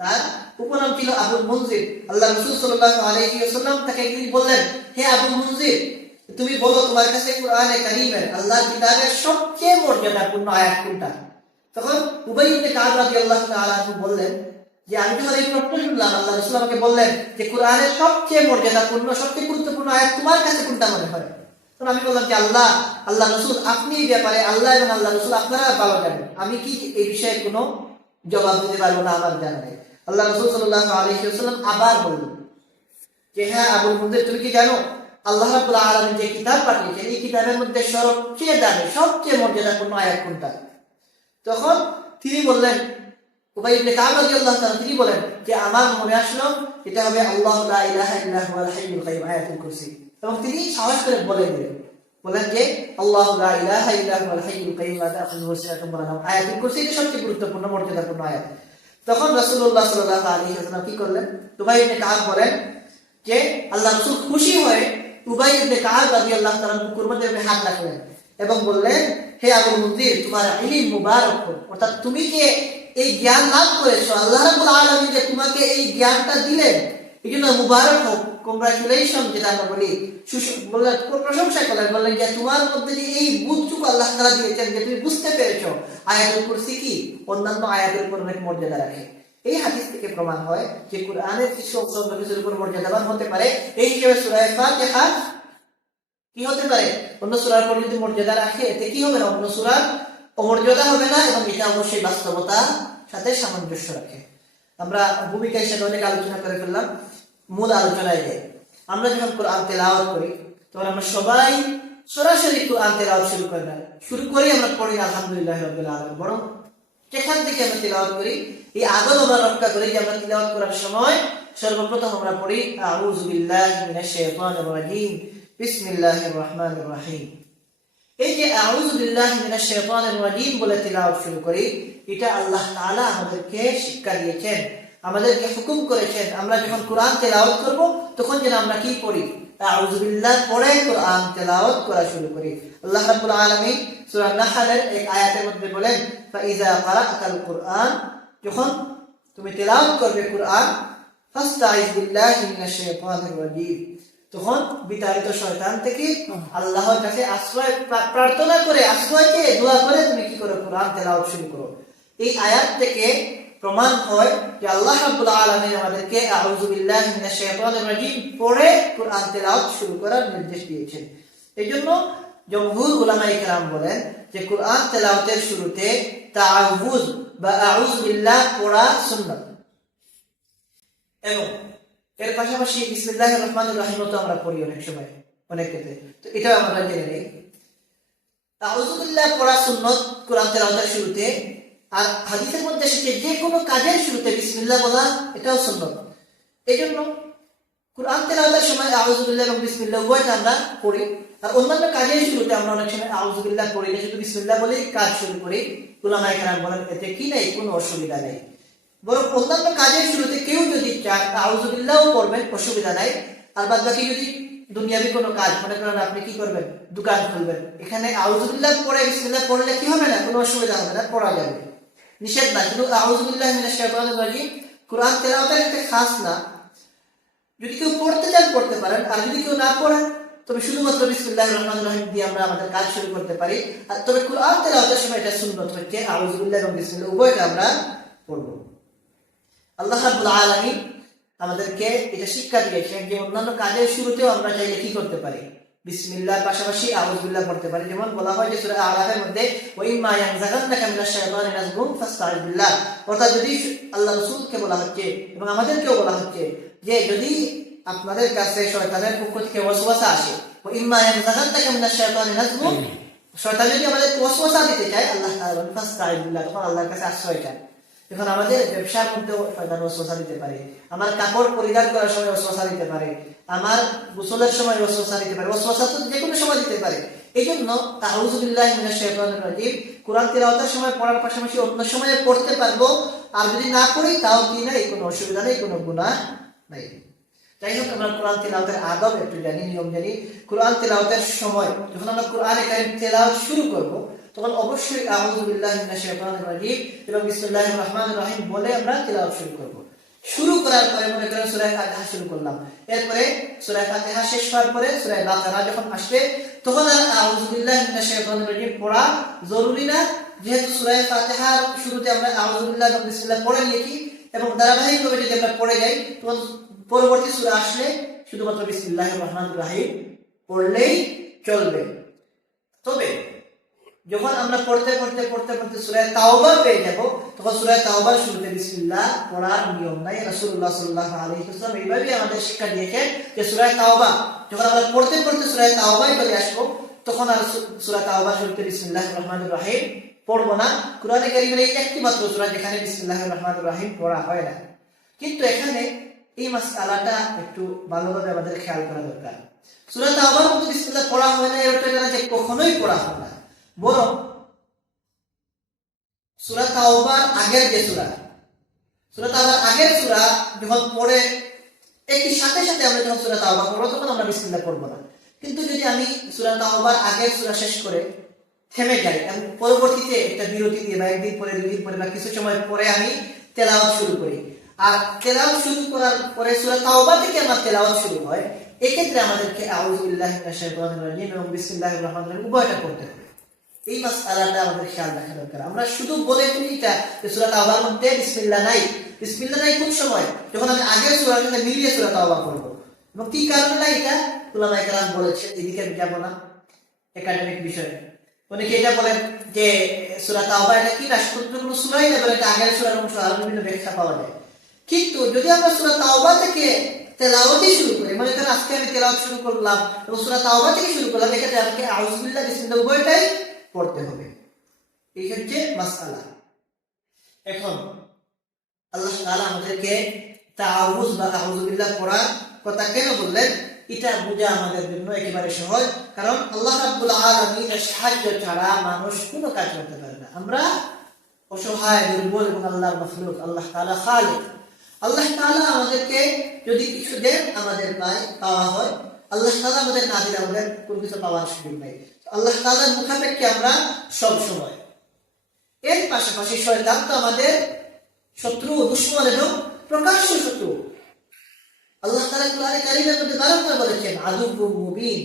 তার উপনাম ছিল আবুল মুনজির। আল্লাহ রাসূল সাল্লাল্লাহু আলাইহি ওয়াসাল্লাম তাকে একদিন বললেন, হে আবুল মুনজির, তুমি বলো তোমার কাছে কুরআনে কারীমের আল্লাহর কিতাবের সবচেয়ে মর্যাদাপূর্ণ আয়াত কোনটা? তখন উবাই ইবনে কাব রাদিয়াল্লাহু তাআলা আনহু বললেন যে আমি যখন এই প্রশ্ন শুনলাম, আল্লাহ রাসূল আমাকে বললেন যে কুরআনের সবচেয়ে মর্যাদাপূর্ণ, সবচেয়ে গুরুত্বপূর্ণ আয়াত তোমার কাছে কোনটা মনে হয়? তখন আমি বললাম যে আল্লাহ রাসূল, আপনি এই ব্যাপারে আল্লাহ এবং আল্লাহ রাসূল আপনারা ভালো জানেন, আমি কি এই বিষয়ে কোনো জবাব দিতে পারবো না, আমার জানা নেই। আল্লাহ রাসূল সাল্লাল্লাহু আলাইহি ওয়াসাল্লাম আবার বললেন যে হ্যাঁ আবুল মুনজির, তুমি কি জানো আল্লাহ রাব্বুল আলামিন যে কিতাব পাঠিয়েছেন, এই কিতাবের মধ্যে সবচেয়ে দামি, সবচেয়ে মর্যাদাপূর্ণ আয়াত কোনটা? তখন তিনি বললেন, উবাই ইবনে কাব রাদিয়াল্লাহু তাআলা তিনি বলেন যে আমার মনে আসলো এটা হবে আল্লাহু লা ইলাহা ইল্লা হুয়াল হাইয়ুল কাইয়্যুম, আয়াতুল কুরসি। এবং তিনি সাহস করে বলেন যে আল্লাহু লা ইলাহা ইল্লা হুয়াল হাইয়ুল কাইয়্যুম লা তাখুযুহু সিনাতুন ওয়া লা নাওম, আয়াতুল কুরসি এটা সবচেয়ে গুরুত্বপূর্ণ, মর্যাদাপূর্ণ আয়াত। তখন রাসূলুল্লাহ সাল্লাল্লাহু আলাইহি ওয়াসাল্লাম কি করলেন? উবাই ইবনে কাব বলেন যে আল্লাহ রাসূল খুশি হয়ে উবাই ইবনে কাব রাদিয়াল্লাহু তাআলা বুকের মধ্যে হাত রাখলেন এবং বললেন, হে আবুল মুনজির, তোমার ইলম মুবারক হোক, অর্থাৎ তুমি যে এই জ্ঞান লাভ করেছো, আল্লাহ রাব্বুল আলামিন যে তোমাকে এই জ্ঞানটা দিলেন, এজন্য মুবারক হোক, কংগ্রাচুলেশন যেটা আমরা বলি, বললেন, প্রশংসা করলেন, বললেন যে তোমার মধ্যে যে এই বুঝটুকু আল্লাহ তাআলা দিয়েছেন যে তুমি বুঝতে পেরেছো আয়াতুল কুরসি কি অন্যান্য আয়াতের উপর অনেক মর্যাদা রাখে। এই হাদিস থেকে প্রমাণ হয় যে কুরআনের কিছু অংশ কিছুর উপর মর্যাদাবান হতে পারে। এই হিসেবে সূরা ফাতিহা কি হতে পারে, অন্য সূরার উপর যদি মর্যাদা রাখে, এতে কি হবে না, অন্য সূরার অমর্যাদা হবে না, এবং এটা অবশ্যই বাস্তবতার সাথে সামঞ্জস্য রাখে। আমরা ভূমিকা হিসেবে অনেক আলোচনা করে ফেললাম, মূল আলোচনায় যাই। আমরা যখন কোরআন তেলাওয়াত করি তখন আমরা সবাই সরাসরি কোরআন তেলাওয়াত শুরু করি, আমরা পড়ি আলহামদুলিল্লাহি রাব্বিল আলামিন, বরং যেখান থেকে আমরা তেলাওয়াত করি এই আদব আমরা রক্ষা করি যে আমরা তেলাওয়াত করার সময় সর্বপ্রথম আমরা পড়ি আউযু বিল্লাহি মিনাশ শাইতানির রাজীম, বিসমিল্লাহির রহমানির রহিম। এই যে আউযু বিল্লাহি মিনাশ শাইতানির রাজীম বলে তেলাওয়াত শুরু করি, এটা আল্লাহ তাআলা আমাদেরকে শিক্ষা দিয়েছেন, আমাদেরকে হুকুম করেছেন। আমরা যখন কোরআন তেলাওয়াত করব তখন যেন আমরা কি করি, আউযু বিল্লাহ পড়ে কোরআন তেলাওয়াত করা শুরু করি। আল্লাহ রাব্বুল আলামিন সূরা নাহলের এক আয়াতের মধ্যে বলেন, ফাইযা ক্বারাআতাল কুরআন, যখন তুমি তেলাওয়াত করবে কোরআন, ফাস্তাইয বিল্লাহি মিনাশ শাইতানির রাজীম, তখন বিতাড়িত শয়তান থেকে আল্লাহর কাছে আশ্রয় প্রার্থনা করে, আশ্রয় চেয়ে দোয়া করে তুমি কি করো, কোরআন তেলাওয়াত শুরু করো। এই আয়াত থেকে প্রমাণ হয় যে আল্লাহ রাব্বুল আলামিন আমাদেরকে আউযু বিল্লাহি মিনাশ শাইতানির রাজীম পড়ে কোরআন তেলাওয়াত শুরু করার নির্দেশ দিয়েছেন। এইজন্য জমহুর উলামায়ে কেরাম বলেন যে কোরআন তেলাওয়াতের শুরুতে তাআউযু বা আউযু বিল্লাহ পড়া সুন্নাত, এবং এর পাশাপাশি বিসমিল্লাহির রহমানির রহিম তো আমরা পড়ি অনেক সময়, অনেক ক্ষেত্রে। তো এটা আমরা জেনে নেই, আউযু বিল্লাহ পড়া সুন্নাত কোরআন তেলাওয়াতের শুরুতে। আর হাদিসের মধ্যে এসেছে যে কোনো কাজের শুরুতে বিসমিল্লাহ বলা, এটাও সুন্নাত। এইজন্য কোরআন তেলাওয়াতের সময় আউযু বিল্লাহ এবং বিসমিল্লাহ উভয়টা আমরা পড়ি। আর অন্যান্য কাজের শুরুতে আমরা অনেক সময় আউযু বিল্লাহ পড়ি না, শুধু বিসমিল্লাহ বলেই কাজ শুরু করি। উলামায়ে কেরাম বলেন এতে কি নেই, কোনো অসুবিধা নেই। বরং অন্যান্য কাজের শুরুতে কেউ যদি চায় আউযু বিল্লাহও পড়বেন, অসুবিধা নাই। আর বাদ বাকি যদি দুনিয়াবি কোনো কাজ, মনে করেন আপনি কি করবেন, দোকান খুলবেন, এখানে আউযু বিল্লাহ পড়ে বিসমিল্লাহ পড়লে কি হবে না, কোনো অসুবিধা হবে না, পড়া যাবে, নিষেধ না। কিন্তু আউযু বিল্লাহি মিনাশ শাইতানির রাজিম কোরআন তেলাওয়াতের একটা খাস না, যদি কেউ পড়তে চান পড়তে পারেন, আর যদি কেউ না পড়েন তবে শুধুমাত্র বিসমিল্লাহির রহমানির রহিম দিয়ে আমরা আমাদের কাজ শুরু করতে পারি। আর তবে কোরআন তেলাওয়াতের সময় এটা সুন্নাত হচ্ছে আউযু বিল্লাহি এবং বিসমিল্লাহ উভয়টা আমরা পড়ব। আল্লাহ রাব্বুল আলামিন আমাদেরকে এটা শিক্ষা দিয়েছেন যে অন্যান্য কাজের শুরুতেও আমরা চাইলে কি করতে পারি, বিসমিল্লাহর পাশাপাশি আউযু বিল্লাহ পড়তে পারি। যেমন বলা হয় যে সূরা আরাফের মধ্যে ওয়া ইম্মা ইয়ানজাগান্নাকা মিনাশ শাইতানির নাযগুন ফাসতাইয বিল্লাহ, অর্থাৎ যদি আল্লাহ রাসূলকে বলা হচ্ছে এবং আমাদেরকেও বলা হচ্ছে যে যদি আপনাদের কাছে শয়তানের পক্ষ থেকে ওয়াসওয়াসা আসে, ওয়া ইম্মা ইয়ানজাগান্নাকা মিনাশ শাইতানির নাযগুন, শয়তান যদি আমাদের ওয়াসওয়াসা দিতে চায় আল্লাহ তাআলা বলেন ফাসতাইয বিল্লাহ, তখন আল্লাহর কাছে আশ্রয় চান। এখন আমাদের ব্যবসার মধ্যেও শয়তান ওয়াসওয়াসা দিতে পারে, আমার কাপড় পরিধান করার সময় ওয়াসওয়াসা দিতে পারে, আমার গোসলের সময় ওয়াসওয়াসা দিতে পারে, ওয়াসওয়াসা তো যে কোনো সময় দিতে পারে। এইজন্য আউযু বিল্লাহি মিনাশ শাইতানির রাজিম কোরআন তেলাওয়াতের সময় পড়ার পাশাপাশি অন্য সময়ে পড়তে পারবো, আর যদি না পড়ি তাও কি নাই, কোনো অসুবিধা নেই, কোনো গুনাহ নাই। যাই হোক, আমরা কোরআন তেলাওয়াতের আদব একটু জানি, নিয়ম জানি। কোরআন তেলাওয়াতের সময় যখন আমরা কোরআনে কারীম তেলাওয়াত শুরু করব তখন অবশ্যই আউযু বিল্লাহি মিনাশ শাইতানির রাজিম এবং বিসমিল্লাহির রহমানির রহিম বলে আমরা তেলাওয়াত শুরু করব। শুরু করার পরে মনে করেন সূরা ফাতিহা শুরু করলাম, এরপরে সূরা ফাতিহা শেষ হওয়ার পরে সূরা বাকারা যখন আসবে তখন আর আউযু বিল্লাহি মিনাশ শাইতানির রাজিম পড়া জরুরি না, যেহেতু সূরা ফাতিহার শুরুতে আমরা আউযু বিল্লাহি এবং বিসমিল্লাহ পড়ে নিয়েছি এবং ধারাবাহিকভাবে যদি আমরা পড়ে যাই তখন পরবর্তী সূরা আসলে শুধুমাত্র বিসমিল্লাহির রহমানির রহিম পড়লেই চলবে। তবে যখন আমরা পড়তে পড়তে পড়তে পড়তে সূরা তাওবা পেয়ে যাব তখন সূরা তাওবার শুরুতে বিসমিল্লাহ পড়ার নিয়ম নাই। রাসূলুল্লাহ সাল্লাল্লাহু আলাইহি ওয়াসাল্লাম এইভাবেই আমাদের শিক্ষা দিয়েছেন যে সূরা তাওবা যখন আমরা পড়তে পড়তে সূরা তাওবায় চলে আসবো তখন আর সূরা তাওবার শুরুতে বিসমিল্লাহির রহমানির রহিম পড়বো না। কোরআনে কারীমের এই একটি মাত্র সূরা যেখানে বিসমিল্লাহির রহমানির রহিম পড়া হয় না। কিন্তু এখানে এই মাসআলাটা একটু ভালোভাবে আমাদের খেয়াল করা দরকার। সূরা তাওবার মধ্যে বিসমিল্লাহ পড়া হয় না, এটা না যে কখনোই পড়া হয় না, বরং সূরা তাওবার আগের যে সূরা তাওবার আগের সূরা যখন পড়ে একই সাথে সাথে আমরা যখন সূরা তাওবা পড়ব তখন আমরা বিসমিল্লাহ পড়ব না। কিন্তু যদি আমি সূরা তাওবার আগের সূরা শেষ করে থেমে যাই এবং পরবর্তীতে একটা বিরতি দিয়ে বা একদিন পরে দুই দিন পরে বা কিছু সময় পরে আমি তেলাওয়াত শুরু করি, আর তেলাওয়াত শুরু করার পরে সূরা তাওবা থেকে আমার তেলাওয়াত শুরু হয়, এক্ষেত্রে আমাদেরকে আউযু বিল্লাহি মিনাশ শাইতানির রাজিম এবং বিসমিল্লাহির রহমানির রহিম উভয়টা পড়তে হবে। এই মাসআলাটা আমাদের খেয়াল রাখা দরকার। আমরা শুধু বলে ফেলি এটা যে সূরা তাওবার মধ্যে বিসমিল্লাহ নাই। বিসমিল্লাহ নাই কোন সময়? যখন আমি আগের সূরার সাথে মিলিয়ে সূরা তাওবা পড়ব। এবং কি কারণে না এটা উলামায়ে কেরাম বলেছেন, এদিকে আমি যাব না, একাডেমিক বিষয়। অনেকে এটা বলেন যে সূরা তাওবা এটা কি না, শুধু কোনো সূরাই না, বলে এটা আগের সূরার অংশ, আর বিভিন্ন ব্যাখ্যা পাওয়া যায়। কিন্তু যদি আমরা সূরা তাওবা থেকে তেলাওয়াতই শুরু করি, মনে করেন আজকে আমি তেলাওয়াত শুরু করলাম এবং সূরা তাওবা থেকে শুরু করলাম, এক্ষেত্রে আমাকে আউযু বিল্লাহ বিসমিল্লাহ উভয়টাই পড়তে হবে। এই হচ্ছে মাসআলা। এখন আল্লাহ তাআলা আমাদেরকে তাআউযু বা আউযু বিল্লাহ পড়ার কথা কেন বললেন, এটা বোঝা আমাদের জন্য একেবারে সহজ। কারণ আল্লাহ রাব্বুল আলামিনের সাহায্য ছাড়া মানুষ কোনো কাজ করতে পারে না। আমরা অসহায়, দুর্বল এবং আল্লাহর মাখলুক। আল্লাহ তাআলা খালিক। আল্লাহ তাআলা আমাদেরকে যদি কিছু দেন আমাদের পাওয়া হয়, আল্লাহ তাআলা আমাদের না দিলে আমাদের কোনো কিছু পাওয়ার সুযোগ নাই। আল্লাহ তাআলার মুখাপেক্ষী আমরা সব সময়। এর পাশাপাশি শয়তান তো আমাদের শত্রু, দুশমন এবং প্রকাশ্য শত্রু। আল্লাহ তাআলা কোরআনে কারীমের মধ্যে বারবার বলেছেন আদুউম মুবিন।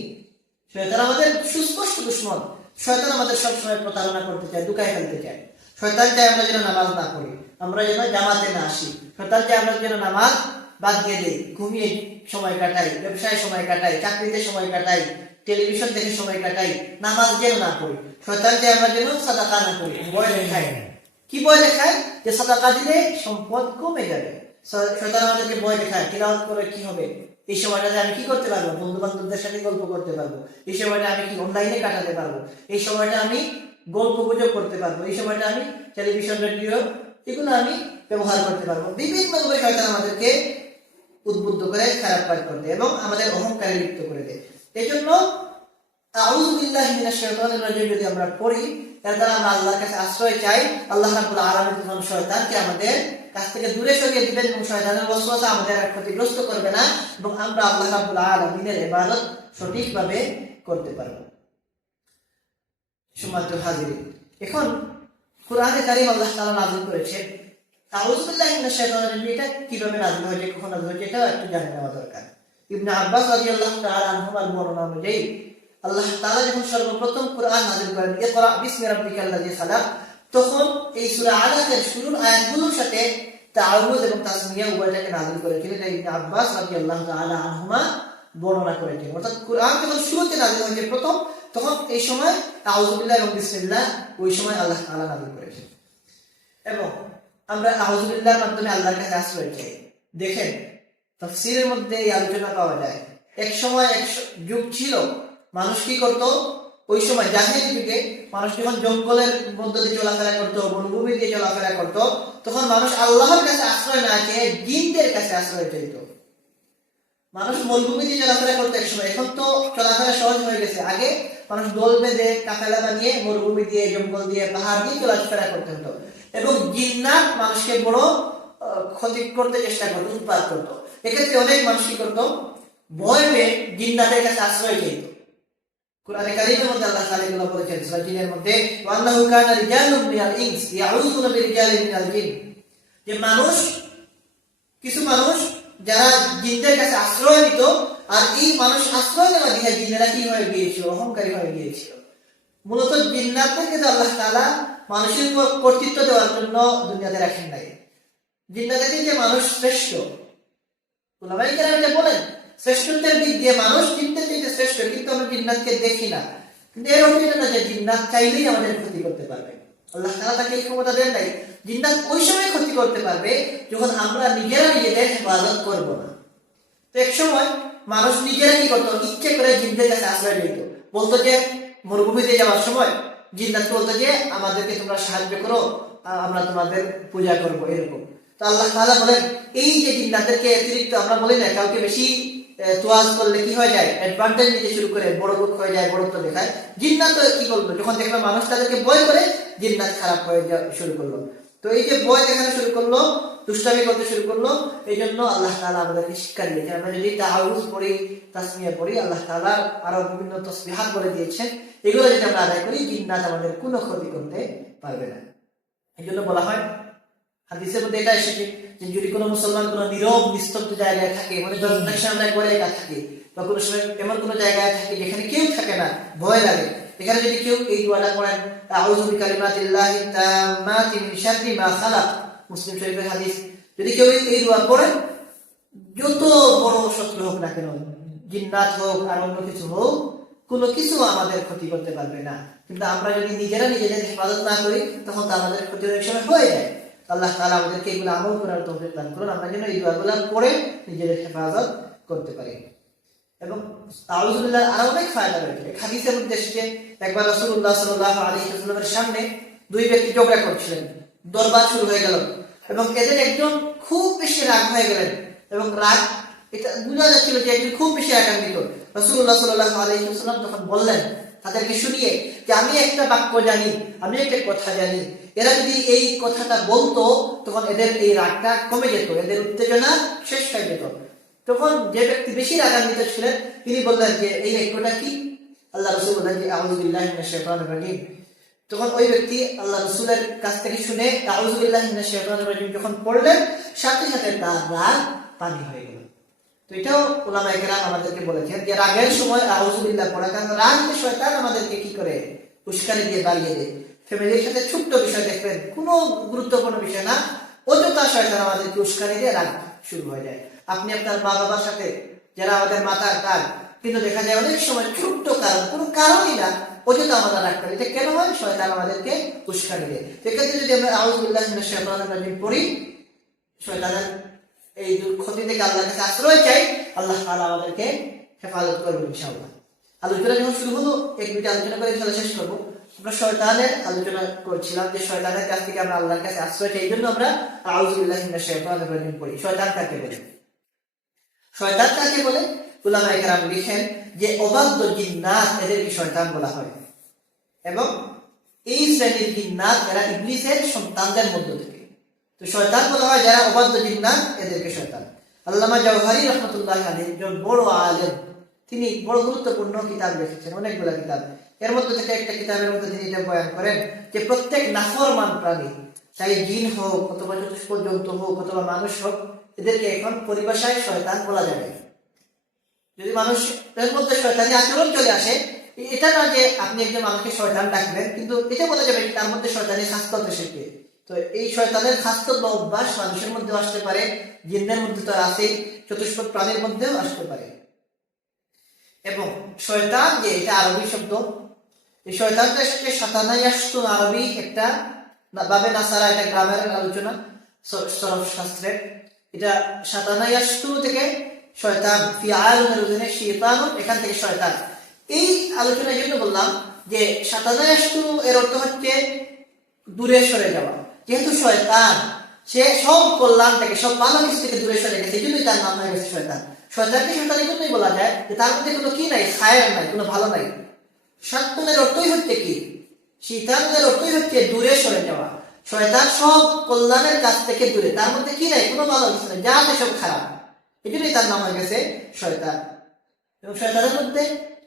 শয়তান আমাদের সুস্পষ্ট দুশমন। শয়তান আমাদের সব সময় প্রতারণা করতে চায়, ধোঁকায় ফেলতে চায়। শয়তান চায় আমরা যেন নামাজ না পড়ি, আমরা যেন জামাতে না আসি। শয়তান চায় আমরা যেন নামাজ বাদ দিয়ে দেই, ঘুমিয়ে সময় কাটাই, ব্যবসায় সময় কাটাই, চাকরিতে সময় কাটাই, টেলিভিশন দেখে সময় কাটাই, নামাজ যেন না পড়ি, শয়তানকে আমরা যেন সাদাকা না করি, ভয় দেখাই। কি ভয় দেখায়? যে সাদাকা দিলে সম্পদ কমে যাবে। শয়তান আমাদেরকে ভয় দেখায়, তিলাওয়াত করে কি হবে, এই সময়টাতে আমি কি করতে পারবো, বন্ধু বান্ধবদের সাথে গল্প করতে পারবো, এই সময়টা আমি কি অনলাইনে কাটাতে পারবো, এই সময়টা আমি গল্প গুজব করতে পারবো, এই সময়টা আমি টেলিভিশন রেডিও এগুলো আমি ব্যবহার করতে পারবো। বিভিন্ন ভাবে শয়তান আমাদেরকে উদ্বুদ্ধ করে খারাপ কাজ করতে এবং আমাদের অহংকারে লিপ্ত করে দেয়। এই জন্য আউযু বিল্লাহি মিনাশ শাইতানির রাজিম যদি আমরা পড়ি, এর দ্বারা আমরা আল্লাহর কাছে আশ্রয় চাই। আল্লাহ রাব্বুল আলামিন তখন শয়তানকে আমাদের কাছ থেকে দূরে সরিয়ে দিবেন এবং শয়তানের ওয়াসওয়াসা আমাদের ক্ষতিগ্রস্ত করবে না এবং আমরা আল্লাহ রাব্বুল আলামিনের ইবাদত সঠিকভাবে করতে পারব। সম্মানিত হাজিরিন, এখন কোরআনে কারীম আল্লাহ তাআলা নাযিল করেছে আউযু বিল্লাহি মিনাশ শাইতানির রাজিম। এটা কিভাবে নাযিল হয়েছে, কখন নাযিল হয়েছে, এটা একটু জানা নেওয়া দরকার। ইবনে আব্বাস রাদিয়াল্লাহু তাআলা আনহুমার বর্ণনা অনুযায়ী আল্লাহ তাআলা যখন সর্বপ্রথম কোরআন নাযিল করেন, ইকরা বিসমি রাব্বিকাল্লাযী খালাক, তখন এই সূরা আলাকের শুরুর আয়াতগুলোর সাথে তাআউযু এবং তাসমিয়া উভয়টাকে নাযিল করেছিলেন। এটা ইবনে আব্বাস রাদিয়াল্লাহু তাআলা আনহুমা বর্ণনা করেছেন। অর্থাৎ কোরআন যখন শুরুতে নাযিল হয়েছে প্রথম, তখন এই সময় আউযু বিল্লাহ এবং বিসমিল্লাহ ওই সময় আল্লাহ তাআলা নাযিল করেছেন। এবং আমরা আউযু বিল্লাহর মাধ্যমে আল্লাহর কাছে আশ্রয় চাই। দেখেন তাফসীরের মধ্যে এই আলোচনা পাওয়া যায়। এক সময় এক যুগ ছিল, মানুষ কি করত, ওই সময় জাহেলি যুগে মানুষ যখন জঙ্গলের মধ্য দিয়ে চলাফেরা করতো, বনভূমি দিয়ে চলাফেরা করতো, তখন মানুষ আল্লাহর কাছে আশ্রয় না চেয়ে জিনদের কাছে আশ্রয় চাইত। মানুষ মরুভূমি দিয়ে চলাফেরা করতো এক সময়, এখন তো চলাফেরা সহজ হয়ে গেছে। আগে মানুষ দল বেঁধে কাফেলা বানিয়ে মরুভূমি দিয়ে, জঙ্গল দিয়ে, পাহাড় দিয়ে চলাফেরা করতে হতো এবং জিন্নাত মানুষকে বড় ক্ষতি করতে চেষ্টা করতো, উৎপাত করতো। এক্ষেত্রে অনেক মানুষ কি করতো, ভয় পেয়ে জিন্নাতের কাছে আশ্রয় চাইত। কুরআনে কারীমের মধ্যে আল্লাহ তাআলা এগুলো বলেছেন সূরা জিনের মধ্যে, ওয়ান্নাহু কানা রিজালুম মিনাল ইনস ইয়াউযুনা বিরিজালিন মিনাল জিন, যে মানুষ, কিছু মানুষ যারা জিনদের কাছে আশ্রয় নিত, আর এই মানুষ আশ্রয় নেওয়া দিয়ে জিনেরা কি হয়ে গিয়েছিল, অহংকারী হয়ে গিয়েছিল। মূলত জিন্নাতদেরকে তো আল্লাহ তাআলা মানুষের উপর কর্তৃত্ব দেওয়ার জন্য দুনিয়াতে রাখেন নাই। জিন্নাতকে যে মানুষ শ্রেষ্ঠ, উলামায়ে কেরাম এটা বলেন, শ্রেষ্ঠত্বের দিক দিয়ে মানুষ জিনদের থেকে শ্রেষ্ঠ, কিন্তু আমরা জিন্নাতকে দেখি না। কিন্তু এর অর্থ এটা না যে জিন্নাত চাইলেই আমাদের ক্ষতি করতে পারবে। আল্লাহ তাআলা তাকে এই ক্ষমতা দেন নাই। জিন্নাত ওই সময় ক্ষতি করতে পারবে যখন আমরা নিজেরা নিজেদের হেফাজত করব না। তো এক সময় মানুষ নিজেরা কি করতো, ইচ্ছে করে জিনদের কাছে আশ্রয় নিত। বলতো যে মরুভূমিতে যাওয়ার সময় জিন্নাত বলতো যে আমাদেরকে তোমরা সাহায্য করো, আমরা তোমাদের পূজা করব, এরকম। তো আল্লাহ তাআলা বলেন, এই যে জিন্নাতদেরকে অতিরিক্ত আমরা বলি না, কাউকে বেশি তোয়াজ করলে কি হয়ে যায়, অ্যাডভান্টেজ নিতে শুরু করে, বড় লোক হয়ে যায়, বড়ত্ব দেখায়। জিন্নাত কি করলো, যখন দেখলো মানুষ তাদেরকে ভয় করে, জিন্নাত খারাপ হয়ে শুরু করলো। তো এই যে ভয় দেখানো শুরু করলো, দুষ্টামি করতে শুরু করলো, এই জন্য আল্লাহ তাআলা আমাদেরকে শিক্ষা দিয়েছে। আমরা যদি তাআউযু পড়ি, তাসমিয়া পড়ি, আল্লাহ তাআলা আরো বিভিন্ন তাসবিহাত বলে দিয়েছেন, এগুলো যদি আমরা আদায় করি, জিন্নাত আমাদের কোনো ক্ষতি করতে পারবে না। এই জন্য বলা হয়, হাদিসের মধ্যে এটা এসেছে যে যদি কোনো মুসলমান কোনো নীরব নিস্তব্ধ জায়গায় থাকে, মানে দরজার সামনে একবার একা থাকে, বা কোনো সময় এমন কোনো জায়গায় থাকে যেখানে কেউ থাকে না, ভয় লাগে, এখানে যদি কেউ এই দোয়াটা করেন, আউযু বিকালিমাতিল্লাহি তাম্মাতি মিন শাররি মা খালাক, মুসলিম শরীফের হাদিস, যদি কেউ এই দোয়া করেন, যত বড় শত্রু হোক না কেন, জিন্নাত হোক আর অন্য কিছু হোক, কোনো কিছু আমাদের ক্ষতি করতে পারবে না। কিন্তু আমরা যদি নিজেরা নিজেদের হেফাজত না করি, তখন তো আমাদের ক্ষতি অনেক সময় হয়ে যায়। আল্লাহ তাআলা আমাদেরকে এগুলো আমল করার তৌফিক দান করুন, আমরা যেন এই দোয়াগুলো পড়ে নিজেদের হেফাজত করতে পারি। এবং আউযু বিল্লাহ আরো অনেক ফায়দা রয়েছে। হাদিসের মধ্যে এসেছে, একবার রাসূলুল্লাহ সাল্লাল্লাহু আলাইহি ওয়াসাল্লামের সামনে দুই ব্যক্তি ঝগড়া করছিলেন, দরবার শুরু হয়ে গেল এবং এদের একজন খুব বেশি রাগ হয়ে গেলেন এবং রাগ, এটা বোঝা যাচ্ছিল যে একজন খুব বেশি রাগান্বিত। রাসূলুল্লাহ সাল্লাল্লাহু আলাইহি ওয়াসাল্লাম তখন বললেন তাদেরকে শুনিয়ে যে আমি একটা বাক্য জানি, আমি একটা কথা জানি, এরা যদি এই কথাটা বলতো তখন এদের এই রাগটা কমে যেত, এদের উত্তেজনা শেষ হয়ে যেত। তখন যে ব্যক্তি বেশি রাগান্বিত ছিলেন তিনি বললেন যে এই বাক্যটা কি? আল্লাহ রাসূল বললেন যে আউযু বিল্লাহি মিনাশ শাইতানির রাজিম। তখন ওই ব্যক্তি আল্লাহ রাসূলের কাছ থেকে শুনে আউযু বিল্লাহি মিনাশ শাইতানির রাজিম যখন পড়লেন, সাথে সাথে তার রাগ পানি হয়ে গেল। তো এটাও উলামায়ে কেরাম আমাদেরকে বলেছেন যে রাগের সময় আউযু বিল্লাহ পড়া, কারণ রাগে শয়তান আমাদেরকে কি করে, উস্কানি দিয়ে দাঁড়িয়ে দেয়। ফ্যামিলির সাথে ছোট্ট বিষয় দেখবেন, কোনো গুরুত্বপূর্ণ বিষয় না, অযথা শয়তান আমাদেরকে উস্কানি দিয়ে রাগ শুরু হয়ে যায়। আপনি আপনার মা বাবার সাথে, যারা আমাদের মাতার কাজ, কিন্তু দেখা যায় অনেক সময় ছোট্ট কারণ, কোনো কারণই না, অযথা আমরা রাগ করি। এটা কেন হয়? শয়তান আমাদেরকে উস্কানি দেয়। সেক্ষেত্রে যদি আমরা আউযু বিল্লাহি মিনাশ শাইতানির রাজিম পড়ি, শয়তানের এই ক্ষতি থেকে আল্লাহর কাছে আশ্রয় চাই, আল্লাহ তাআলা আমাদেরকে হেফাজত করবেন ইনশাআল্লাহ। আলোচনা যখন শুরু হলো, এক দুইটা আলোচনা করে ইনশাআল্লাহ শেষ করবো। আমরা শয়তানের আলোচনা করছিলাম যে শয়তানের কাছ থেকে আমরা আল্লাহর কাছে আশ্রয় চাই, এই জন্য আমরা আউযু বিল্লাহি মিনাশ শাইতানির রাজিম পড়ি। শয়তান কাকে বলে? শয়তান কাকে বলে? উলামায়ে কেরাম লিখেন যে অবাধ্য জিন্নাত এদেরকে শয়তান বলা হয়, এবং এই শ্রেণীর জিন্নাত এরা ইবলিসের সন্তানদের মধ্য থেকে। তো শয়তান বলা হয় যারা অবাধ্য জিন্নাত, এদেরকে শয়তান। আল্লামা জাওহারি রাহমাতুল্লাহি আলাইহি একজন বড় আলেম, তিনি বড় গুরুত্বপূর্ণ কিতাব লিখেছেন, অনেকগুলো কিতাব। এর মধ্যে থেকে একটা কিতাবের মধ্যে তিনি এটা বয়ান করেন যে প্রত্যেক নাফরমান প্রাণী, চাই জিন হোক অথবা চতুষ্প জন্তু হোক অথবা মানুষ হোক, এদেরকে এখন পরিভাষায় শয়তান বলা যাবে। যদি মানুষের মধ্যে শয়তানি আচরণ চলে আসে, এটা না যে আপনি একজন মানুষকে শয়তান ডাকবেন, কিন্তু এটা বলা যাবে তার মধ্যে শয়তানি খাসলত এসেছে। তো এই শয়তানের খাসলত বা অভ্যাস মানুষের মধ্যেও আসতে পারে, জিন্নের মধ্যে তো আছেই, চতুষ্পদ প্রাণীর মধ্যেও আসতে পারে। এবং শয়তান যে এটা আরবি শব্দ, এই শয়তানটা এসেছে শাতানায়াশতুন, আরবি একটা বাবে নাসারা, এটা গ্রামের আলোচনা সরফ শাস্ত্রের। এটা শাতানায়াশতু থেকে শয়তান, ফিআলুনের ওজনে শাইতান, এখান থেকে শয়তান। এই আলোচনার জন্য বললাম যে শাতানায়াশতু এর অর্থ হচ্ছে দূরে সরে যাওয়া। যেহেতু শয়তান সে সব কল্যাণ থেকে, সব ভালো কিছু থেকে দূরে সরে গেছে, এই জন্যই তার নাম হয়ে গেছে শয়তান। শয়তানকে শয়তানের জন্যই বলা যায় যে তার মধ্যে কোনো কি নাই, খায়ের নাই, কোনো ভালো নাই। শয়তানের অর্থই হচ্ছে কি? শয়তানের অর্থই হচ্ছে দূরে সরে যাওয়া। শয়তান সব কল্যাণের কাছ থেকে দূরে, তার মধ্যে কি নাই, কোনো ভালো কিছু নাই, যা আছে সব খারাপ, এই জন্যই তার নাম হয়ে গেছে শয়তান। এবং শয়তানের মধ্যে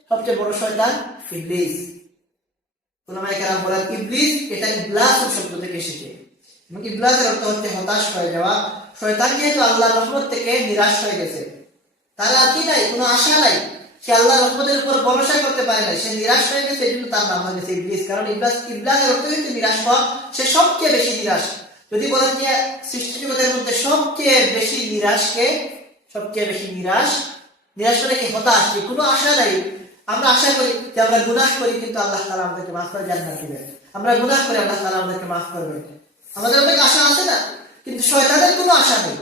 সবচেয়ে বড় শয়তান ইবলিস। উলামায়ে কেরাম বলেন ইবলিস এটা ইবলাস শব্দ থেকে এসেছে, এবং ইবলাসের অর্থ হচ্ছে হতাশ হয়ে যাওয়া। শয়তান যেহেতু আল্লাহর রহমত থেকে নিরাশ হয়ে গেছে, তার আর কি নাই, কোনো আশা নাই, সে আল্লাহর রহমতের উপর ভরসা করতে পারে না, সে নিরাশ হয়ে গেছে, এই জন্য তার নাম হয়ে গেছে ইবলিস। কারণ ইবলাসের অর্থ হচ্ছে নিরাশ হওয়া, সে সবচেয়ে বেশি নিরাশ। যদি বলেন যে সৃষ্টি জগতের মধ্যে সবচেয়ে বেশি নিরাশকে, সবচেয়ে বেশি নিরাশ করে কি, হতাশ, যে কোনো আশা নাই। আমরা আশা করি যে আমরা গুনাহ করি, কিন্তু আল্লাহ তাআলা আমাদেরকে মাফ করে জান্নাত দিবেন। আমরা গুনাহ করি, আল্লাহ তাআলা আমাদেরকে মাফ করবেন। আমাদের অনেক আশা আছে না, কিন্তু শয়তানের কোনো আশা নেই।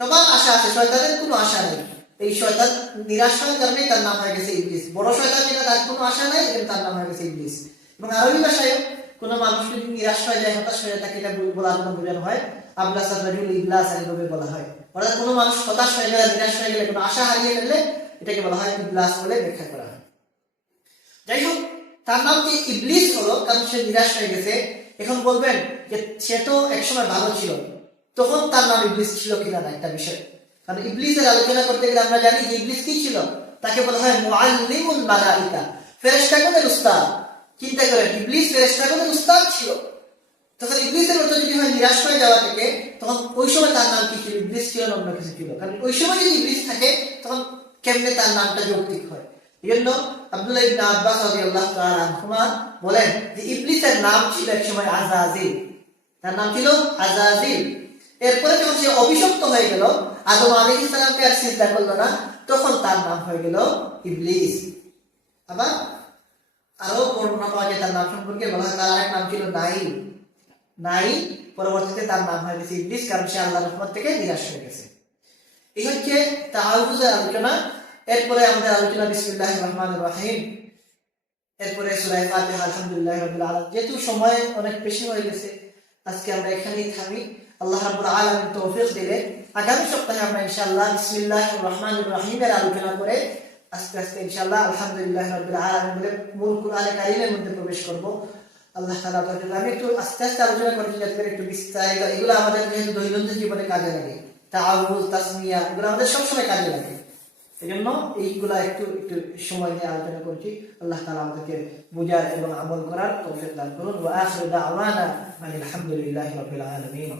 সবার আশা আছে, শয়তানের কোনো আশা নেই। এই শয়তান নিরাশ হওয়ার কারণে তার নাম হয়ে গেছে ইবলিস। বড় শয়তান যেটা, তার কোনো আশা নাই, কিন্তু তার নাম হয়ে গেছে ইবলিস। এবং আরবি ভাষায় কোনো মানুষ যদি নিরাশ হয়ে যায়, হতাশ হয়ে যায়, তাকে এটা বলার জন্য বোঝানো হয় আবলাসা রাজুল ইবলাস, এইভাবে বলা হয়। অর্থাৎ কোনো মানুষ হতাশ হয়ে গেলে, নিরাশ হয়ে গেলে, কোনো আশা হারিয়ে ফেললে, এটাকে বলা হয় ইবলাস বলে ব্যাখ্যা করা হয়। যাই হোক, তার নাম যে ইবলিস হলো কারণ সে নিরাশ হয়ে গেছে। এখন বলবেন যে সে তো একসময় ভালো ছিল, তখন তার নাম ইবলিস ছিল কিনা না একটা বিষয়। কারণ ইবলিসের আলোচনা করতে গেলে আমরা জানি যে ইবলিস কি ছিল, তাকে বলা হয় মুআল্লিমুল মালাইকা, ফেরেশতাগণের উস্তাদ। চিন্তা করেন, ইবলিস ফেরেশতাগণের উস্তাদ ছিল। তখন ইবলিসের অর্থ যদি হয় নিরাশ হয়ে যাওয়া থেকে, তখন ওই সময় তার নাম কি ছিল? ইবলিস ছিল না অন্য কিছু ছিল? কারণ ওই সময় যদি ইবলিস থাকে, তখন কেমনে তার নামটা যৌক্তিক হয়? এই জন্য আব্দুল্লাহ ইবনে আব্বাস রাদিয়াল্লাহু তাআলা আনহুমা বলেন যে ইবলিসের নাম ছিল এক সময় আযাজিল, তার নাম ছিল আযাজিল। এরপরে যখন সে অভিশপ্ত হয়ে গেল, আদম আলাইহিস সালামকে আর সিজদা করলো না, তখন তার নাম হয়ে গেল ইবলিস। আবার আরো বর্ণনা পাওয়া যায় তার নাম সম্পর্কে, বলা হয় তার আরেক নাম ছিল নাই, পরবর্তীতে তার নাম হয়ে গেছে ইবলিস, কারণ সে আল্লাহর রহমত থেকে নিরাশ হয়ে গেছে। এই হচ্ছে তাআউযের আলোচনা। এরপরে আমাদের আলোচনা বিসমিল্লাহির রহমানির রহিম, এরপরে সূরা ফাতিহা, আলহামদুলিল্লাহি রাব্বিল আলামিন। যেহেতু সময় অনেক বেশি হয়ে গেছে, আজকে আমরা এখানেই থামি। আল্লাহ রাব্বুল আলামিন তৌফিক দিলে আগামী সপ্তাহে আমরা ইনশাআল্লাহ বিসমিল্লাহির রহমানির রহিমের আলোচনা করে আস্তে আস্তে ইনশাআল্লাহ আলহামদুলিল্লাহি রাব্বিল আলামিন বলে মূল কুরআনে কারীমের মধ্যে প্রবেশ করব। আল্লাহ তাআলা তৌফিক। আমি একটু আস্তে আস্তে আলোচনা করতে যাতে করে একটু বিস্তারিত, এগুলো আমাদের যেহেতু দৈনন্দিন জীবনে কাজে লাগে, তাআউযুজ, তাসমিয়া, এগুলো আমাদের সবসময় কাজে লাগে। এজন্য এইগুলা একটু সময় নিয়ে আলোচনা করছি। আল্লাহ তাআলা আমাদেরকে বুঝার এবং আমল করার তৌফিক দান করুন। ওয়া আখিরু দাওয়ানা আলহামদুলিল্লাহি রাব্বিল আলামিন।